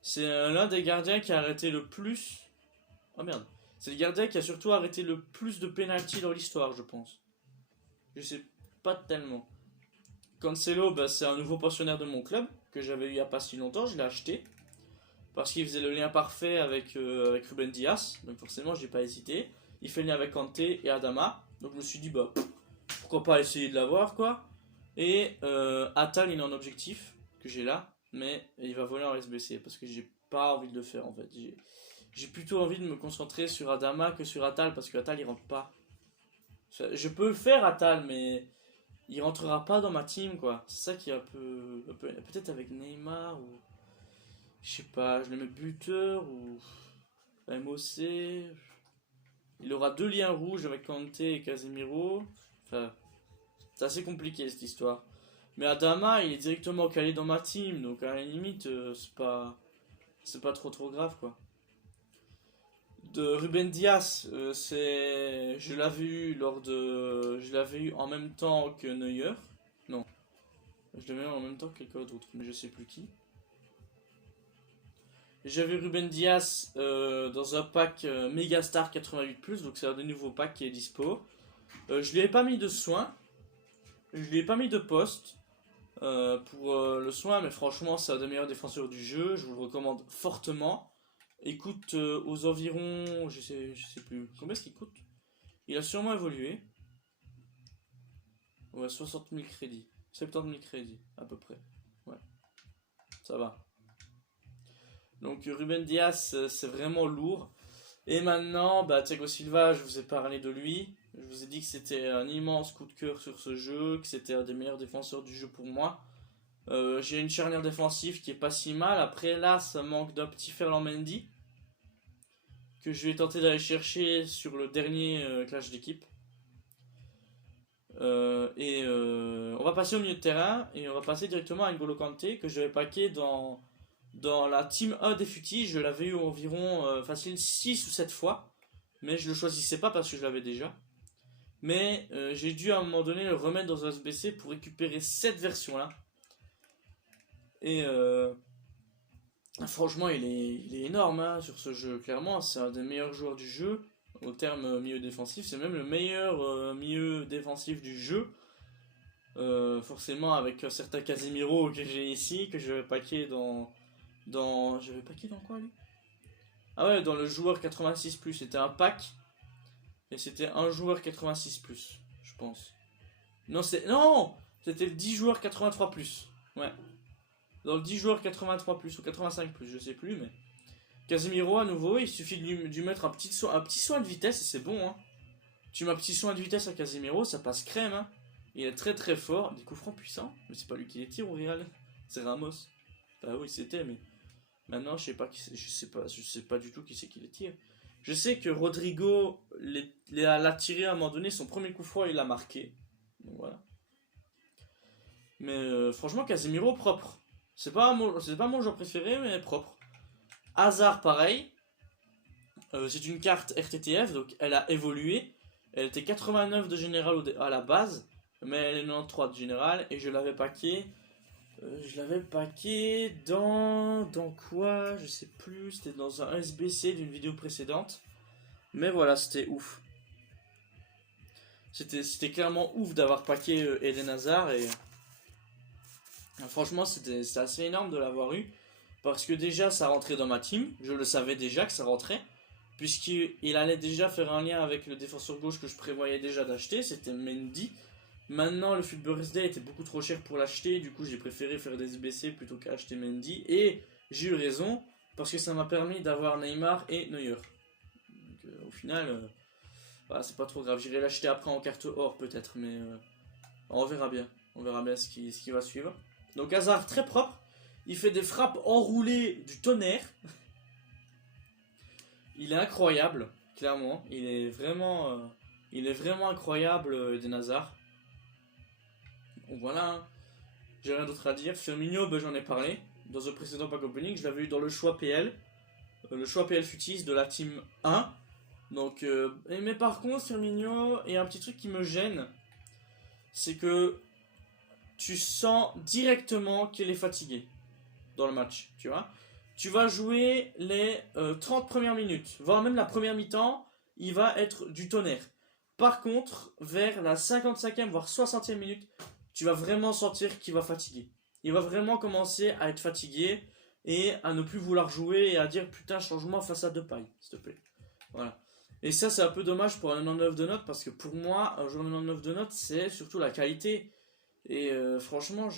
c'est l'un des gardiens qui a arrêté le plus. Oh merde. C'est le gardien qui a surtout arrêté le plus de pénalty dans l'histoire, je pense. Je sais pas tellement. Cancelo, bah, c'est un nouveau pensionnaire de mon club que j'avais eu il y a pas si longtemps. Je l'ai acheté parce qu'il faisait le lien parfait avec Ruben Dias. Donc forcément, j'ai pas hésité. Il fait le lien avec Kanté et Adama. Donc je me suis dit, bah, pourquoi pas essayer de l'avoir, quoi. Et Atal, il est en objectif que j'ai là. Mais il va voler en SBC parce que j'ai pas envie de le faire en fait. J'ai plutôt envie de me concentrer sur Adama que sur Atal parce que Atal il rentre pas. Je peux le faire Atal mais il rentrera pas dans ma team quoi. C'est ça qui est un peu peut-être avec Neymar ou je sais pas, je le mets buteur ou MOC. Il aura deux liens rouges avec Kanté et Casemiro. Enfin, c'est assez compliqué cette histoire. Mais Adama il est directement calé dans ma team donc à la limite c'est pas trop grave quoi. De Ruben Dias, je l'avais eu en même temps que Neuer. Non, je l'avais eu en même temps que quelqu'un d'autre, mais je sais plus qui. J'avais Ruben Dias dans un pack Megastar 88+, donc c'est un des nouveaux packs qui est dispo. Je lui ai pas mis de soin, je lui ai pas mis de poste pour le soin, mais franchement c'est un des meilleurs défenseurs du jeu, je vous le recommande fortement. Il coûte aux environs, je sais plus, combien est-ce qu'il coûte? Il a sûrement évolué. Ouais, 60 000 crédits, 70 000 crédits à peu près. Ouais, ça va. Donc Ruben Dias, c'est vraiment lourd. Et maintenant, bah, Thiago Silva, je vous ai parlé de lui. Je vous ai dit que c'était un immense coup de cœur sur ce jeu, que c'était un des meilleurs défenseurs du jeu pour moi. J'ai une charnière défensive qui est pas si mal. Après là, ça manque d'un petit Ferland Mendy que je vais tenter d'aller chercher sur le dernier clash d'équipe. On va passer au milieu de terrain et on va passer directement à N'Golo Kanté que je vais packer dans la team 1 des Futis. Je l'avais eu environ facile 6 ou 7 fois, mais je le choisissais pas parce que je l'avais déjà. Mais j'ai dû à un moment donné le remettre dans un SBC pour récupérer cette version là. Et franchement, il est énorme hein, sur ce jeu. Clairement, c'est un des meilleurs joueurs du jeu. Au terme milieu défensif, c'est même le meilleur milieu défensif du jeu. Forcément, avec un certain Casemiro que j'ai ici, que je vais paquer je vais paquer dans quoi lui? Ah ouais, dans le joueur 86+. C'était un pack. Et c'était un joueur 86+, je pense. Non, c'était le 10 joueurs 83+. Ouais. Dans le 10 joueurs 83+, ou 85+, je sais plus, mais... Casemiro, à nouveau, il suffit de lui mettre un petit soin de vitesse, et c'est bon, hein. Tu mets un petit soin de vitesse à Casemiro, ça passe crème, hein. Il est très très fort, des coups francs puissants, mais c'est pas lui qui les tire au Real, c'est Ramos. Bah oui, c'était, mais... Maintenant, je sais pas du tout qui c'est qui les tire. Je sais que Rodrigo l'a tiré à un moment donné, son premier coup franc, il l'a marqué. Donc voilà. Mais franchement, Casemiro, propre. C'est pas mon joueur préféré, mais propre. Hazard, pareil. C'est une carte RTTF, donc elle a évolué. Elle était 89 de général à la base, mais elle est 93 de général, et je l'avais paqué Je l'avais packé dans quoi? Je sais plus. C'était dans un SBC d'une vidéo précédente. Mais voilà, c'était ouf. C'était clairement ouf d'avoir packé Eden Hazard. Et franchement, c'était assez énorme de l'avoir eu. Parce que déjà, ça rentrait dans ma team. Je le savais déjà que ça rentrait. Puisqu'il allait déjà faire un lien avec le défenseur gauche que je prévoyais déjà d'acheter. C'était Mendy. Maintenant, le FUT Birthday était beaucoup trop cher pour l'acheter. Du coup, j'ai préféré faire des SBC plutôt qu'acheter Mendy. Et j'ai eu raison. Parce que ça m'a permis d'avoir Neymar et Neuer. Donc, au final, voilà, c'est pas trop grave. J'irai l'acheter après en carte or peut-être. Mais on verra bien. On verra bien ce qui va suivre. Donc, Hazard très propre. Il fait des frappes enroulées du tonnerre. Il est incroyable, clairement. Il est vraiment incroyable, Eden Hazard. Donc voilà, hein. J'ai rien d'autre à dire. Firmino, ben, j'en ai parlé dans un précédent pack opening. Je l'avais eu dans le choix PL. Le choix PL Futis de la team 1. Donc, mais par contre, Firmino, il y a un petit truc qui me gêne. C'est que tu sens directement qu'il est fatigué dans le match, tu vois. Tu vas jouer les 30 premières minutes, voire même la première mi-temps, il va être du tonnerre. Par contre, vers la 55e, voire 60e minute, tu vas vraiment sentir qu'il va fatiguer. Il va vraiment commencer à être fatigué et à ne plus vouloir jouer et à dire putain, change-moi face à Depay, s'il te plaît. Voilà. Et ça, c'est un peu dommage pour un 99 de notes parce que pour moi, un joueur 99 de notes, c'est surtout la qualité. Et franchement,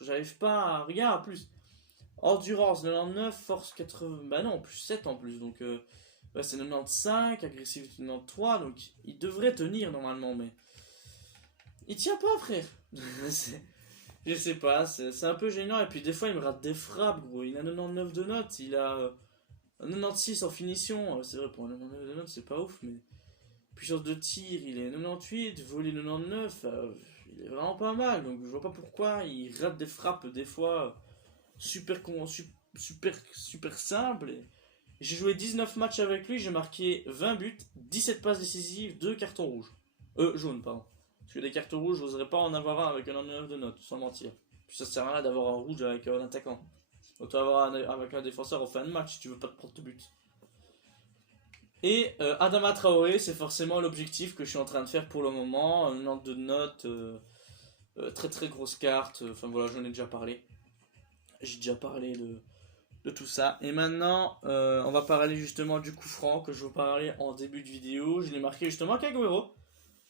j'arrive pas à. Regarde, en plus. Endurance 99, force 80. Bah non, plus 7 en plus. Donc, ouais, c'est 95, agressivité 93. Donc, il devrait tenir normalement, mais. Il tient pas, frère. Je sais pas, c'est un peu gênant. Et puis, des fois, il me rate des frappes, gros. Il a 99 de notes, il a 96 en finition. C'est vrai, pour un 99 de notes, c'est pas ouf, mais. Puissance de tir, il est 98, volée 99. Il est vraiment pas mal. Donc, je vois pas pourquoi il rate des frappes, des fois. Super simple. J'ai joué 19 matchs avec lui, j'ai marqué 20 buts, 17 passes décisives, 2 cartons rouges. Jaunes, pardon. Parce que des cartons rouges, j'oserais pas en avoir un avec un 9 de notes, sans mentir. Puis ça sert à rien d'avoir un rouge avec un attaquant. Autant avoir avec un défenseur en fin de match si tu veux pas te prendre de but. Et Adama Traoré, c'est forcément l'objectif que je suis en train de faire pour le moment. Un 92 de notes, très très grosse carte. Enfin voilà, j'en ai déjà parlé. J'ai déjà parlé de tout ça. Et maintenant, on va parler justement du coup franc que je vous parlais en début de vidéo. Je l'ai marqué justement avec Agüero.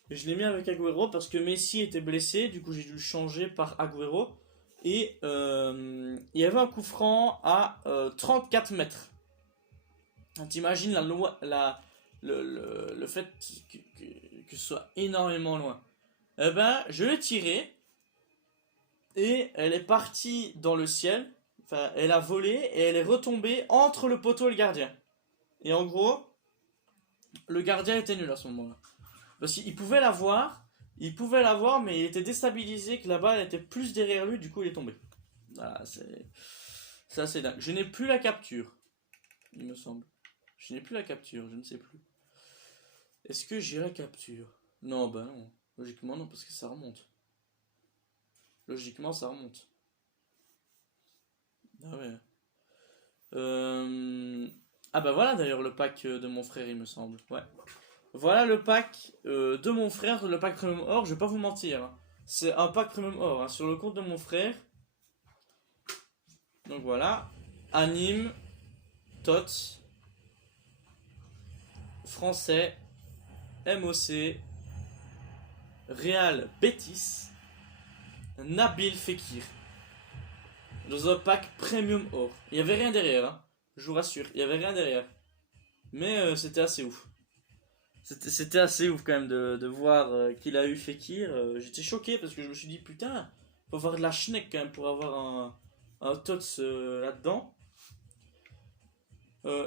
Je l'ai mis avec Agüero parce que Messi était blessé. Du coup, j'ai dû le changer par Agüero. Et il y avait un coup franc à 34 mètres. T'imagines le fait que ce soit énormément loin. Eh ben, je l'ai tiré. Et elle est partie dans le ciel. Enfin, elle a volé et elle est retombée entre le poteau et le gardien. Et en gros, le gardien était nul à ce moment-là. Parce qu'il pouvait la voir, mais il était déstabilisé que la balle était plus derrière lui, du coup il est tombé. Voilà, ça c'est dingue. Je n'ai plus la capture, il me semble. Je n'ai plus la capture, je ne sais plus. Est-ce que j'ai la capture? Non, bah non. Logiquement non, parce que ça remonte. Logiquement, ça remonte. Ah ouais. Ah bah voilà d'ailleurs le pack de mon frère, il me semble. Ouais. Voilà le pack de mon frère, le pack Premium Or. Je vais pas vous mentir, hein. C'est un pack Premium Or, hein, sur le compte de mon frère. Donc voilà. Anime, Tots, Français, MOC, Real Betis, Nabil Fekir. Dans un pack Premium Or. Il n'y avait rien derrière, hein. Je vous rassure, il n'y avait rien derrière. Mais c'était assez ouf. C'était assez ouf quand même de voir qu'il a eu Fekir. J'étais choqué parce que je me suis dit putain, faut avoir de la schneck quand même pour avoir un Tots là-dedans.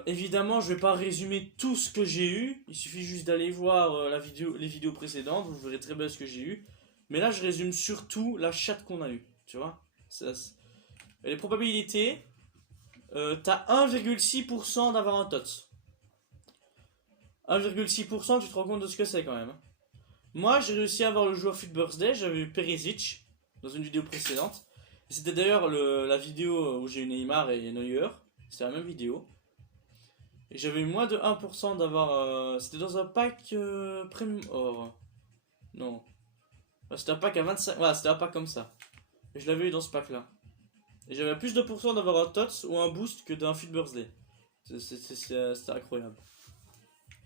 Évidemment, je vais pas résumer tout ce que j'ai eu. Il suffit juste d'aller voir les vidéos précédentes. Vous verrez très bien ce que j'ai eu. Mais là, je résume surtout la chatte qu'on a eue. Tu vois, et les probabilités, t'as 1,6% d'avoir un TOTS. 1,6%, tu te rends compte de ce que c'est quand même. Moi, j'ai réussi à avoir le joueur FUT Birthday, j'avais eu Perisic dans une vidéo précédente. C'était d'ailleurs la vidéo où j'ai eu Neymar et Neuer. C'était la même vidéo. Et j'avais eu moins de 1% d'avoir... c'était dans un pack Premium Or. Non. C'était un pack à 25... Voilà, c'était un pack comme ça. Et je l'avais eu dans ce pack là. Et j'avais plus de pourcents d'avoir un TOTS ou un boost que d'un Fit Birthday. C'est incroyable.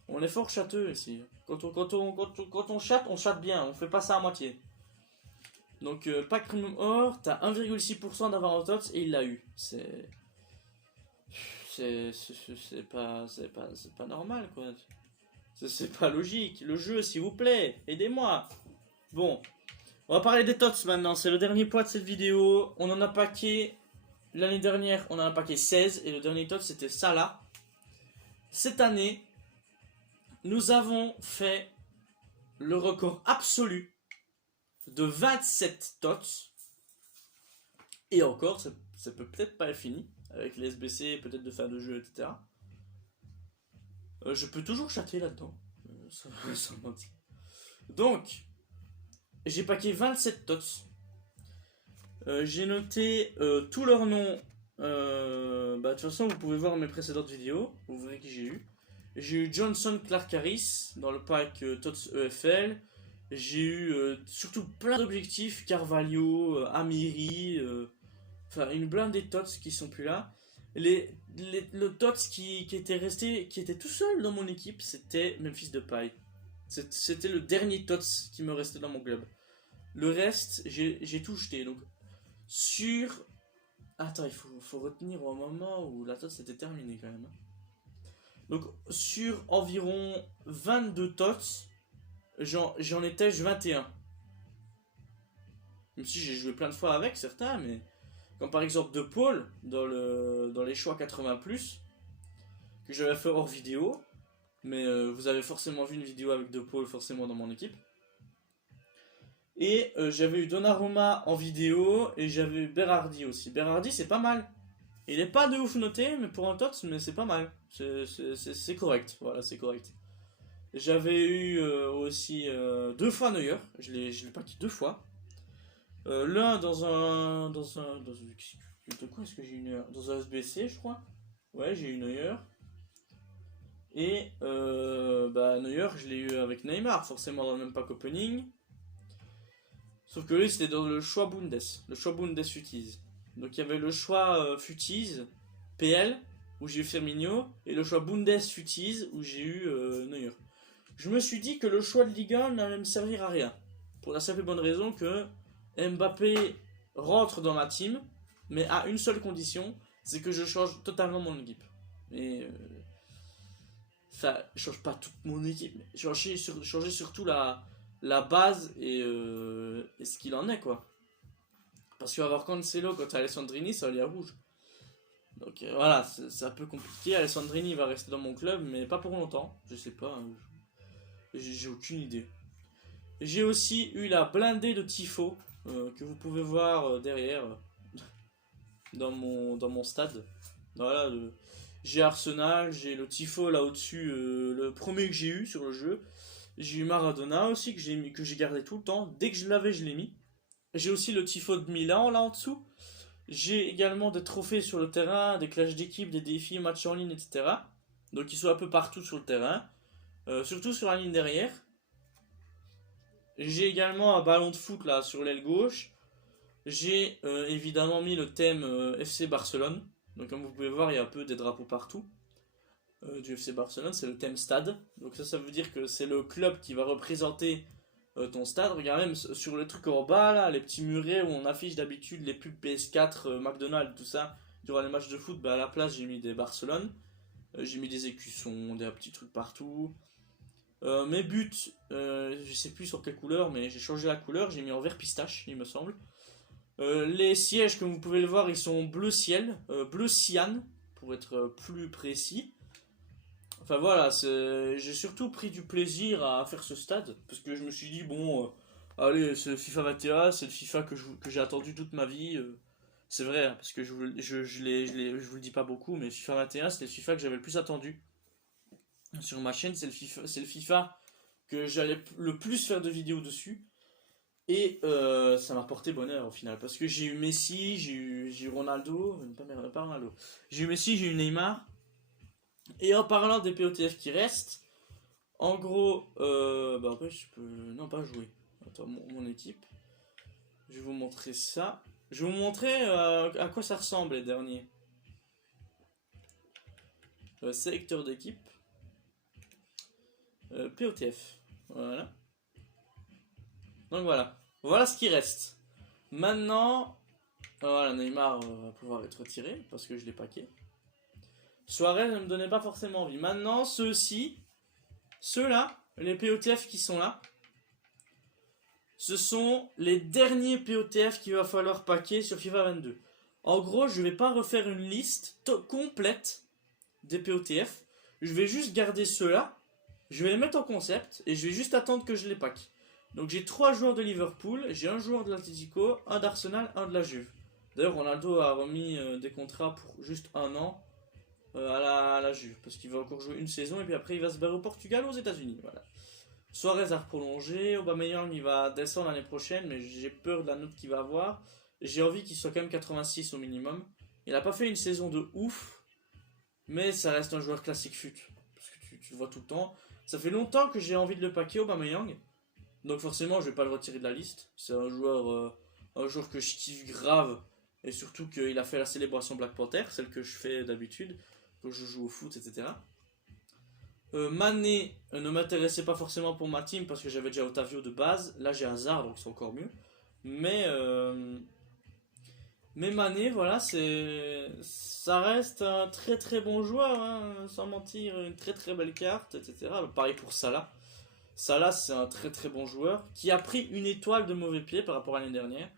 On est fort châteux ici. Quand on chatte, on chatte bien. On fait pas ça à moitié. Donc, pack Premium Or, t'as 1,6% d'avoir un TOTS et il l'a eu. C'est pas normal quoi. C'est pas logique. Le jeu, s'il vous plaît, aidez-moi. Bon, on va parler des TOTS maintenant. C'est le dernier point de cette vidéo. On en a paqué l'année dernière, on en a paqué 16 et le dernier TOTS c'était ça là. Cette année, nous avons fait le record absolu de 27 TOTS. Et encore, ça peut peut-être pas être fini. Avec les SBC, peut-être de fin de jeu, etc. Je peux toujours chatter là-dedans. Sans mentir. Donc, j'ai paqué 27 TOTS. J'ai noté tous leurs noms. De toute façon, vous pouvez voir mes précédentes vidéos. Vous verrez qui j'ai eu. J'ai eu Johnson Clark Harris dans le pack TOTS EFL. J'ai eu surtout plein d'objectifs. Carvalho, Amiri. Enfin, une blinde des TOTS qui sont plus là. Le TOTS qui était resté, qui était tout seul dans mon équipe, c'était Memphis Depay. C'était le dernier TOTS qui me restait dans mon club. Le reste, j'ai tout jeté. Donc, sur... Attends, il faut retenir au moment où la TOTS était terminée quand même. Donc, sur environ 22 TOTS, j'en étais 21. Même si j'ai joué plein de fois avec certains, mais... Comme par exemple De Paul, dans les choix 80+, que j'avais fait hors vidéo. Mais vous avez forcément vu une vidéo avec De Paul, forcément dans mon équipe. Et j'avais eu Donnarumma en vidéo, et j'avais eu Berardi aussi. Berardi, c'est pas mal. Il est pas de ouf noté, mais pour un TOTS, mais c'est pas mal. C'est correct, voilà, c'est correct. J'avais eu aussi 2 fois Neuer, je l'ai pas quitté 2 fois. L'un dans de quoi est-ce que j'ai eu Neuer? Dans un SBC, je crois. Ouais, j'ai eu Neuer. Et Neuer, je l'ai eu avec Neymar, forcément dans le même pack opening. Sauf que lui, c'était dans le choix Bundes. Le choix Bundes Futise. Donc il y avait le choix Futise, PL, où j'ai eu Firmino, et le choix Bundes Futise, où j'ai eu Neuer. Je me suis dit que le choix de Ligue 1 n'allait me servir à rien. Pour la simple et bonne raison que Mbappé rentre dans ma team, mais à une seule condition, c'est que je change totalement mon équipe. Et enfin, je change pas toute mon équipe, mais changer surtout la base et ce qu'il en est, quoi. Parce qu'avoir Cancelo quand Alessandrini, ça va aller à rouge. Donc voilà, c'est un peu compliqué. Alessandrini va rester dans mon club, mais pas pour longtemps. Je sais pas, j'ai aucune idée. J'ai aussi eu la blindée de Tifo, que vous pouvez voir derrière, dans mon stade. Voilà, j'ai Arsenal, j'ai le Tifo là au-dessus, le premier que j'ai eu sur le jeu. J'ai eu Maradona aussi, que j'ai gardé tout le temps. Dès que je l'avais, je l'ai mis. J'ai aussi le Tifo de Milan là en dessous. J'ai également des trophées sur le terrain, des clashs d'équipe, des défis, matchs en ligne, etc. Donc ils sont un peu partout sur le terrain. Surtout sur la ligne derrière. J'ai également un ballon de foot là sur l'aile gauche. J'ai évidemment mis le thème FC Barcelone. Donc comme vous pouvez voir, il y a un peu des drapeaux partout. Du FC Barcelone, c'est le thème stade. Donc ça veut dire que c'est le club qui va représenter ton stade. Regarde même sur le truc en bas là, les petits murets où on affiche d'habitude les pubs PS4, McDonald's, tout ça. Durant les matchs de foot, à la place j'ai mis des Barcelone. J'ai mis des écussons, des petits trucs partout. Mes buts, je sais plus sur quelle couleur, mais j'ai changé la couleur, j'ai mis en vert pistache, il me semble. Les sièges, comme vous pouvez le voir, ils sont bleu ciel, bleu cyan, pour être plus précis. Enfin voilà, j'ai surtout pris du plaisir à faire ce stade, parce que je me suis dit, bon, allez, c'est le FIFA 21, c'est le FIFA que j'ai attendu toute ma vie. C'est vrai, hein, parce que je vous le dis pas beaucoup, mais FIFA 21, c'était le FIFA que j'avais le plus attendu. Sur ma chaîne, c'est le FIFA que j'allais le plus faire de vidéos dessus. Et ça m'a porté bonheur au final. Parce que j'ai eu Messi, j'ai eu Ronaldo. Pas Ronaldo. J'ai eu Messi, j'ai eu Neymar. Et en parlant des POTF qui restent, en gros, bah après je peux. Non, pas jouer. Attends, mon équipe. Je vais vous montrer ça. Je vais vous montrer à quoi ça ressemble les derniers. Sélecteur d'équipe. POTF. Voilà. Donc voilà. Voilà ce qui reste. Maintenant, voilà, Neymar va pouvoir être retiré parce que je l'ai paqué. Suarez ne me donnait pas forcément envie. Maintenant, ceux-ci, ceux-là, les POTF qui sont là, ce sont les derniers POTF qu'il va falloir paquer sur FIFA 22. En gros, je ne vais pas refaire une liste complète des POTF. Je vais juste garder ceux-là. Je vais les mettre en concept et je vais juste attendre que je les pack. Donc j'ai 3 joueurs de Liverpool, j'ai un joueur de l'Atlético, un d'Arsenal, un de la Juve. D'ailleurs, Ronaldo a remis des contrats pour juste 1 an à la Juve. Parce qu'il va encore jouer une saison et puis après il va se barrer au Portugal ou aux États-Unis. Voilà. Suarez a prolongé, Aubameyang il va descendre l'année prochaine, mais j'ai peur de la note qu'il va avoir. J'ai envie qu'il soit quand même 86 au minimum. Il n'a pas fait une saison de ouf, mais ça reste un joueur classique fut. Parce que tu le vois tout le temps. Ça fait longtemps que j'ai envie de le paquer, Aubameyang. Donc forcément, je vais pas le retirer de la liste. C'est un joueur que je kiffe grave. Et surtout qu'il a fait la célébration Black Panther, celle que je fais d'habitude, quand je joue au foot, etc. Mané ne m'intéressait pas forcément pour ma team parce que j'avais déjà Otavio de base. Là, j'ai Hazard, donc c'est encore mieux. Mais Mané, voilà, ça reste un très très bon joueur, hein, sans mentir, une très très belle carte, etc. Pareil pour Salah. Salah, c'est un très très bon joueur qui a pris une étoile de mauvais pied par rapport à l'année dernière.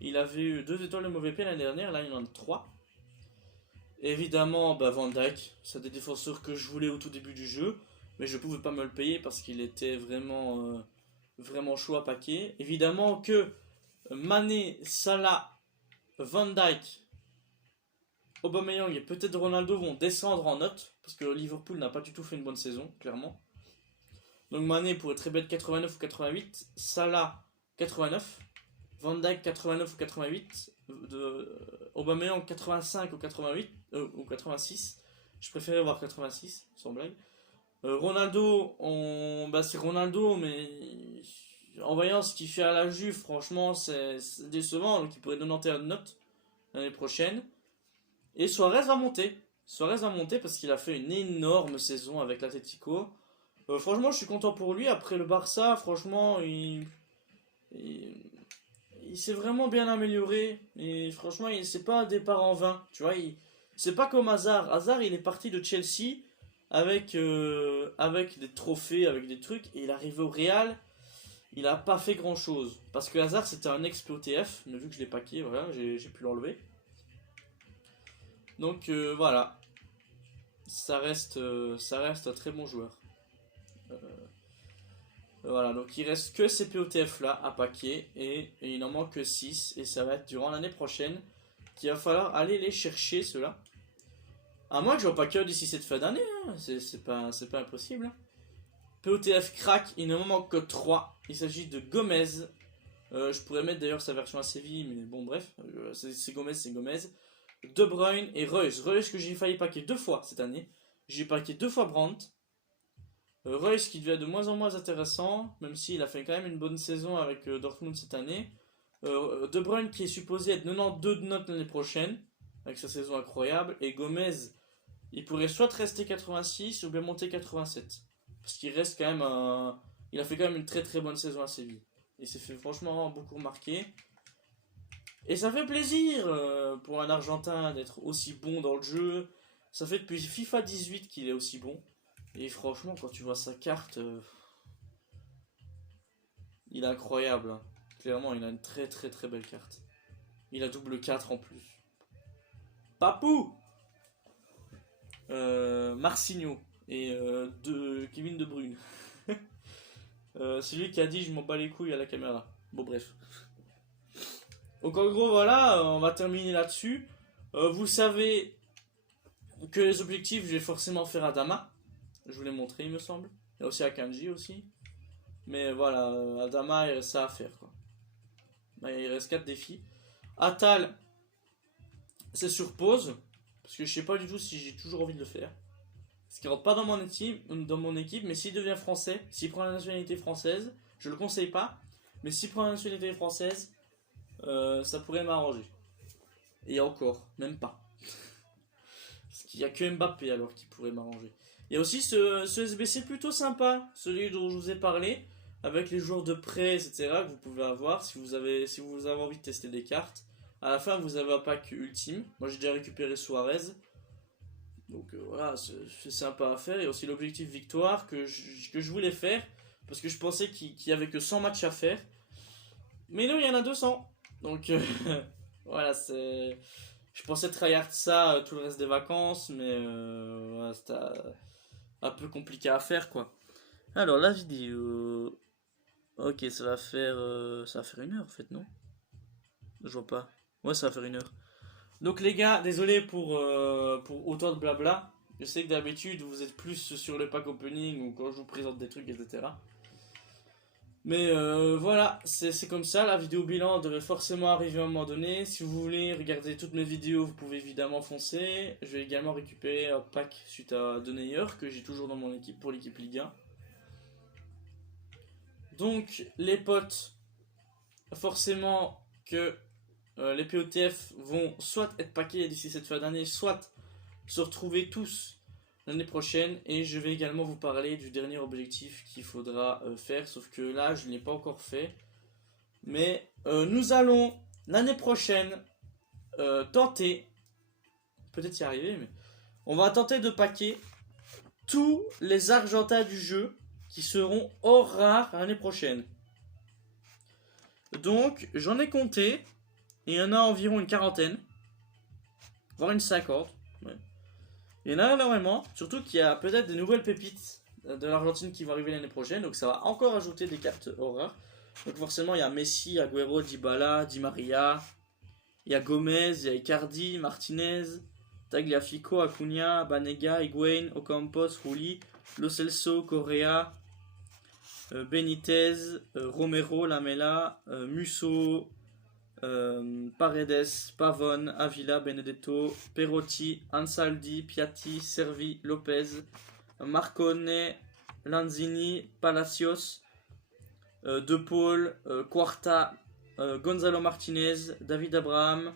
Il avait eu 2 étoiles de mauvais pied l'année dernière, là il en a 3. Évidemment, bah Van Dijk, c'est des défenseurs que je voulais au tout début du jeu, mais je pouvais pas me le payer parce qu'il était vraiment chaud à paquer. Évidemment que Mané, Salah, Van Dijk, Aubameyang et peut-être Ronaldo vont descendre en note parce que Liverpool n'a pas du tout fait une bonne saison, clairement. Donc Mané pourrait très bien être 89 ou 88, Salah 89, Van Dijk 89 ou 88, Aubameyang 85 ou 88 ou 86. Je préférais voir 86 sans blague. Ronaldo, c'est Ronaldo, mais en voyant ce qu'il fait à la Juve, franchement c'est décevant. Donc il pourrait 91 notes l'année prochaine. Et Suarez va monter. Suarez va monter parce qu'il a fait une énorme saison avec l'Atlético. Franchement, je suis content pour lui. Après le Barça, franchement, il s'est vraiment bien amélioré. Et franchement, c'est pas un départ en vain. Tu vois, c'est pas comme Hazard. Hazard, il est parti de Chelsea avec des trophées, avec des trucs. Et il est arrivé au Real. Il a pas fait grand chose. Parce que Hazard, c'était un ex-POTF. Mais vu que je l'ai paqué, voilà, j'ai pu l'enlever. Donc voilà. Ça reste un très bon joueur. Voilà, donc il reste que ces POTF là à paquer et il n'en manque que 6 et ça va être durant l'année prochaine qu'il va falloir aller les chercher ceux-là. À moins que j'en pack d'ici cette fin d'année, hein. C'est pas impossible. Hein. POTF crack, il ne me manque que 3. Il s'agit de Gomez. Je pourrais mettre d'ailleurs sa version à Séville, mais bon bref, c'est Gomez, c'est Gomez. De Bruyne et Reus. Reus que j'ai failli paquer 2 fois cette année. J'ai paqué 2 fois Brandt. Reus qui devient de moins en moins intéressant, même s'il a fait quand même une bonne saison avec Dortmund cette année. De Bruyne qui est supposé être 92 de notes l'année prochaine, avec sa saison incroyable. Et Gomez, il pourrait soit rester 86 ou bien monter 87. Parce qu'il reste quand même il a fait quand même une très très bonne saison à Séville. Il s'est fait franchement beaucoup remarquer. Et ça fait plaisir pour un Argentin d'être aussi bon dans le jeu. Ça fait depuis FIFA 18 qu'il est aussi bon. Et franchement, quand tu vois sa carte, il est incroyable. Hein. Clairement, il a une très très très belle carte. Il a double 4 en plus. Papou Marcinho et Kevin De Bruyne. Celui qui a dit je m'en bats les couilles à la caméra. Bon bref. Donc en gros voilà, on va terminer là-dessus. Vous savez que les objectifs, je vais forcément faire Adama. Je vous l'ai montré, il me semble. Il y a aussi Akanji aussi. Mais voilà, Adama, il reste ça à faire. Quoi. Bah, il reste 4 défis. Atal, c'est sur pause. Parce que je sais pas du tout si j'ai toujours envie de le faire. Parce qu'il rentre pas dans mon équipe, mais s'il devient français, s'il prend la nationalité française, je le conseille pas. Mais s'il prend la nationalité française, ça pourrait m'arranger. Et encore, même pas. Parce qu'il n'y a que Mbappé alors qui pourrait m'arranger. Il y a aussi ce SBC plutôt sympa, celui dont je vous ai parlé, avec les joueurs de prêt, etc. que vous pouvez avoir si vous avez envie de tester des cartes. À la fin, vous avez un pack ultime. Moi, j'ai déjà récupéré Suarez. Donc voilà, c'est sympa à faire. Il y a aussi l'objectif victoire que je voulais faire. Parce que je pensais qu'il n'y avait que 100 matchs à faire. Mais non, il y en a 200. Donc voilà, c'est... Je pensais tryhard ça tout le reste des vacances. Mais voilà, c'était un peu compliqué à faire, quoi. Alors, la vidéo... Ok, ça va faire 1 heure, en fait, non? Je vois pas. Ouais, ça va faire 1 heure. Donc les gars, désolé pour autant de blabla. Je sais que d'habitude vous êtes plus sur le pack opening ou quand je vous présente des trucs, etc. Mais voilà, c'est comme ça. La vidéo bilan devrait forcément arriver à un moment donné. Si vous voulez regarder toutes mes vidéos, vous pouvez évidemment foncer. Je vais également récupérer un pack suite à Denayer que j'ai toujours dans mon équipe pour l'équipe Ligue 1. Donc les potes, forcément que les POTF vont soit être paqués d'ici cette fin d'année, soit se retrouver tous l'année prochaine. Et je vais également vous parler du dernier objectif qu'il faudra faire, sauf que là je ne l'ai pas encore fait. Mais nous allons l'année prochaine tenter, peut-être y arriver, mais on va tenter de paquer tous les Argentins du jeu qui seront hors rare l'année prochaine. Donc j'en ai compté. Il y en a environ une quarantaine, voire une 50. Ouais. Il y en a énormément, surtout qu'il y a peut-être des nouvelles pépites de l'Argentine qui vont arriver l'année prochaine, donc ça va encore ajouter des cartes rares. Donc forcément, il y a Messi, Agüero, Dybala, Di Maria, il y a Gomez, il y a Icardi, Martinez, Tagliafico, Acuna, Banega, Higuain, Ocampos, Rulli, Lo Celso, Correa, Benitez, Romero, Lamela, Musso, Paredes, Pavone, Avila, Benedetto, Perotti, Ansaldi, Piatti, Servi, Lopez, Marcone, Lanzini, Palacios, De Paul, Quarta, Gonzalo Martinez, David Abraham,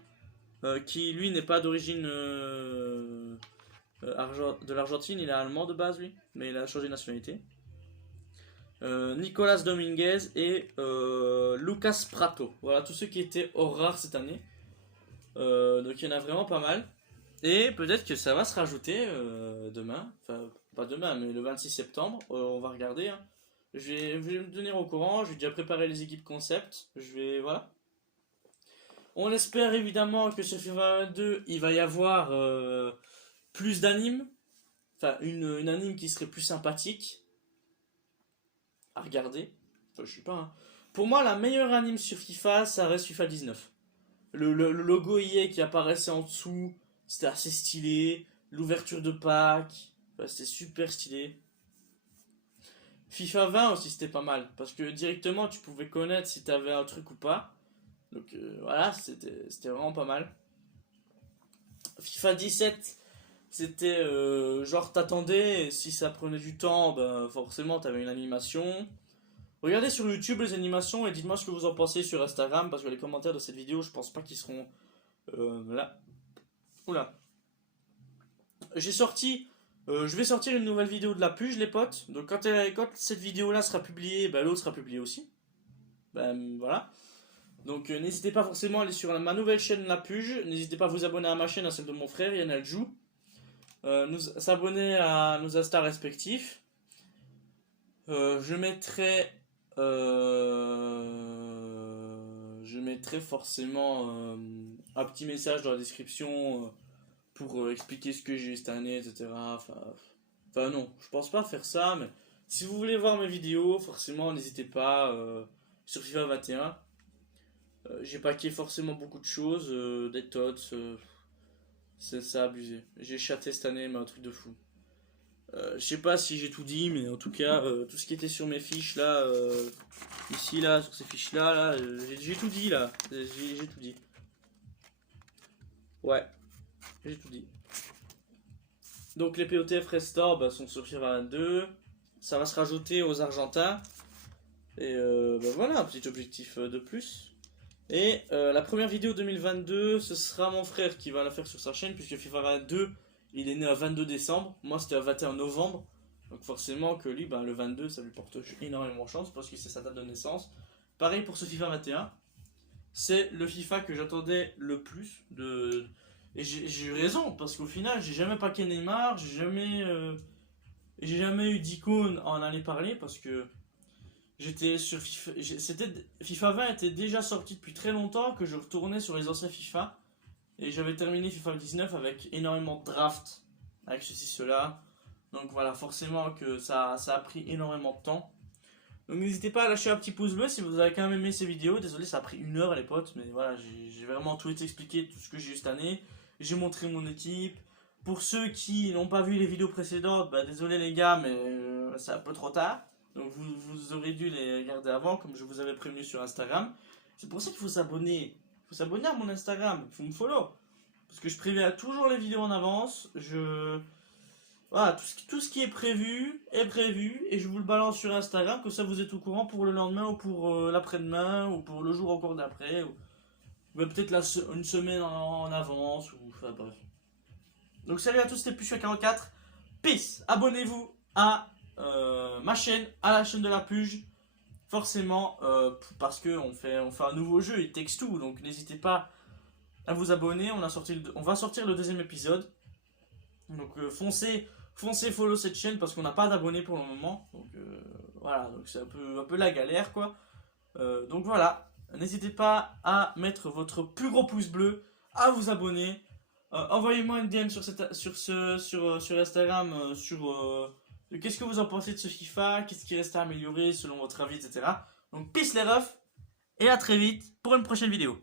qui lui n'est pas d'origine de l'Argentine, il est allemand de base lui, mais il a changé de nationalité. Nicolas Dominguez et Lucas Prato. Voilà tous ceux qui étaient hors rare cette année. Donc il y en a vraiment pas mal. Et peut-être que ça va se rajouter demain. Enfin, pas demain, mais le 26 septembre. On va regarder. Hein. Je vais me tenir au courant. Je vais déjà préparer les équipes concept. Voilà. On espère évidemment que ce FIFA 22, il va y avoir plus d'animes. Enfin, une anime qui serait plus sympathique à regarder. Enfin, je sais pas. Hein. Pour moi, la meilleure anime sur FIFA, ça reste FIFA 19. Le logo EA qui apparaissait en dessous, c'était assez stylé. L'ouverture de pack, enfin, c'était super stylé. FIFA 20 aussi, c'était pas mal. Parce que directement, tu pouvais connaître si t'avais un truc ou pas. Donc voilà, c'était vraiment pas mal. FIFA 17, c'était genre t'attendais, et si ça prenait du temps, ben, forcément t'avais une animation. Regardez sur YouTube les animations et dites-moi ce que vous en pensez sur Instagram, parce que les commentaires de cette vidéo, je pense pas qu'ils seront là. Oula. Je vais sortir une nouvelle vidéo de la puge, les potes. Donc quand cette vidéo là sera publiée, ben, l'autre sera publiée aussi. Ben voilà. Donc n'hésitez pas forcément à aller sur ma nouvelle chaîne La Puge. N'hésitez pas à vous abonner à ma chaîne, à celle de mon frère Yann Aljou. S'abonner à nos Insta respectifs. Je mettrai forcément un petit message dans la description pour expliquer ce que j'ai eu cette année, etc. Enfin non, je pense pas faire ça, mais si vous voulez voir mes vidéos, forcément n'hésitez pas sur FIFA 21. J'ai paqué forcément beaucoup de choses, des tots, c'est abusé. J'ai chaté cette année, mais un truc de fou. Je sais pas si j'ai tout dit, mais en tout cas, tout ce qui était sur mes fiches là, ici là, sur ces fiches là, j'ai tout dit là. J'ai tout dit. Ouais, j'ai tout dit. Donc les POTF Restore bah, sont sur FIFA 22. Ça va se rajouter aux Argentins. Et bah, voilà, un petit objectif de plus. Et la première vidéo 2022, ce sera mon frère qui va la faire sur sa chaîne, puisque FIFA 22, il est né le 22 décembre. Moi, c'était le 21 novembre. Donc forcément que lui, bah, le 22, ça lui porte énormément chance, parce que c'est sa date de naissance. Pareil pour ce FIFA 21. C'est le FIFA que j'attendais le plus. Et j'ai eu raison, parce qu'au final, j'ai jamais paqué Neymar, j'ai jamais eu d'icône à en aller parler, parce que j'étais sur FIFA. FIFA 20 était déjà sorti depuis très longtemps que je retournais sur les anciens FIFA. Et j'avais terminé FIFA 19 avec énormément de drafts, avec ceci, cela. Donc voilà, forcément que ça a pris énormément de temps. Donc n'hésitez pas à lâcher un petit pouce bleu si vous avez quand même aimé ces vidéos. Désolé, ça a pris 1 heure les potes, mais voilà, j'ai vraiment tout expliqué, tout ce que j'ai eu cette année. J'ai montré mon équipe. Pour ceux qui n'ont pas vu les vidéos précédentes, bah désolé les gars, mais c'est un peu trop tard. Donc vous aurez dû les regarder avant, comme je vous avais prévenu sur Instagram. C'est pour ça qu'il faut s'abonner. Il faut s'abonner à mon Instagram, il faut me follow. Parce que je préviens toujours les vidéos en avance. Voilà, tout ce qui est prévu et je vous le balance sur Instagram, que ça vous êtes au courant pour le lendemain ou pour l'après-demain ou pour le jour encore d'après. Ou peut-être une semaine en avance ou enfin bref. Donc salut à tous, c'était Puchua44. Peace. Abonnez-vous à ma chaîne, à la chaîne de la Puge. Forcément, parce qu'on fait un nouveau jeu, It Takes Two. Donc n'hésitez pas à vous abonner. On va sortir le deuxième épisode. Donc foncez follow cette chaîne parce qu'on n'a pas d'abonnés pour le moment. Donc voilà, donc c'est un peu la galère quoi. Donc voilà, n'hésitez pas à mettre votre plus gros pouce bleu, à vous abonner. Envoyez-moi une DM sur Instagram qu'est-ce que vous en pensez de ce FIFA, qu'est-ce qui reste à améliorer selon votre avis, etc. Donc peace les refs et à très vite pour une prochaine vidéo.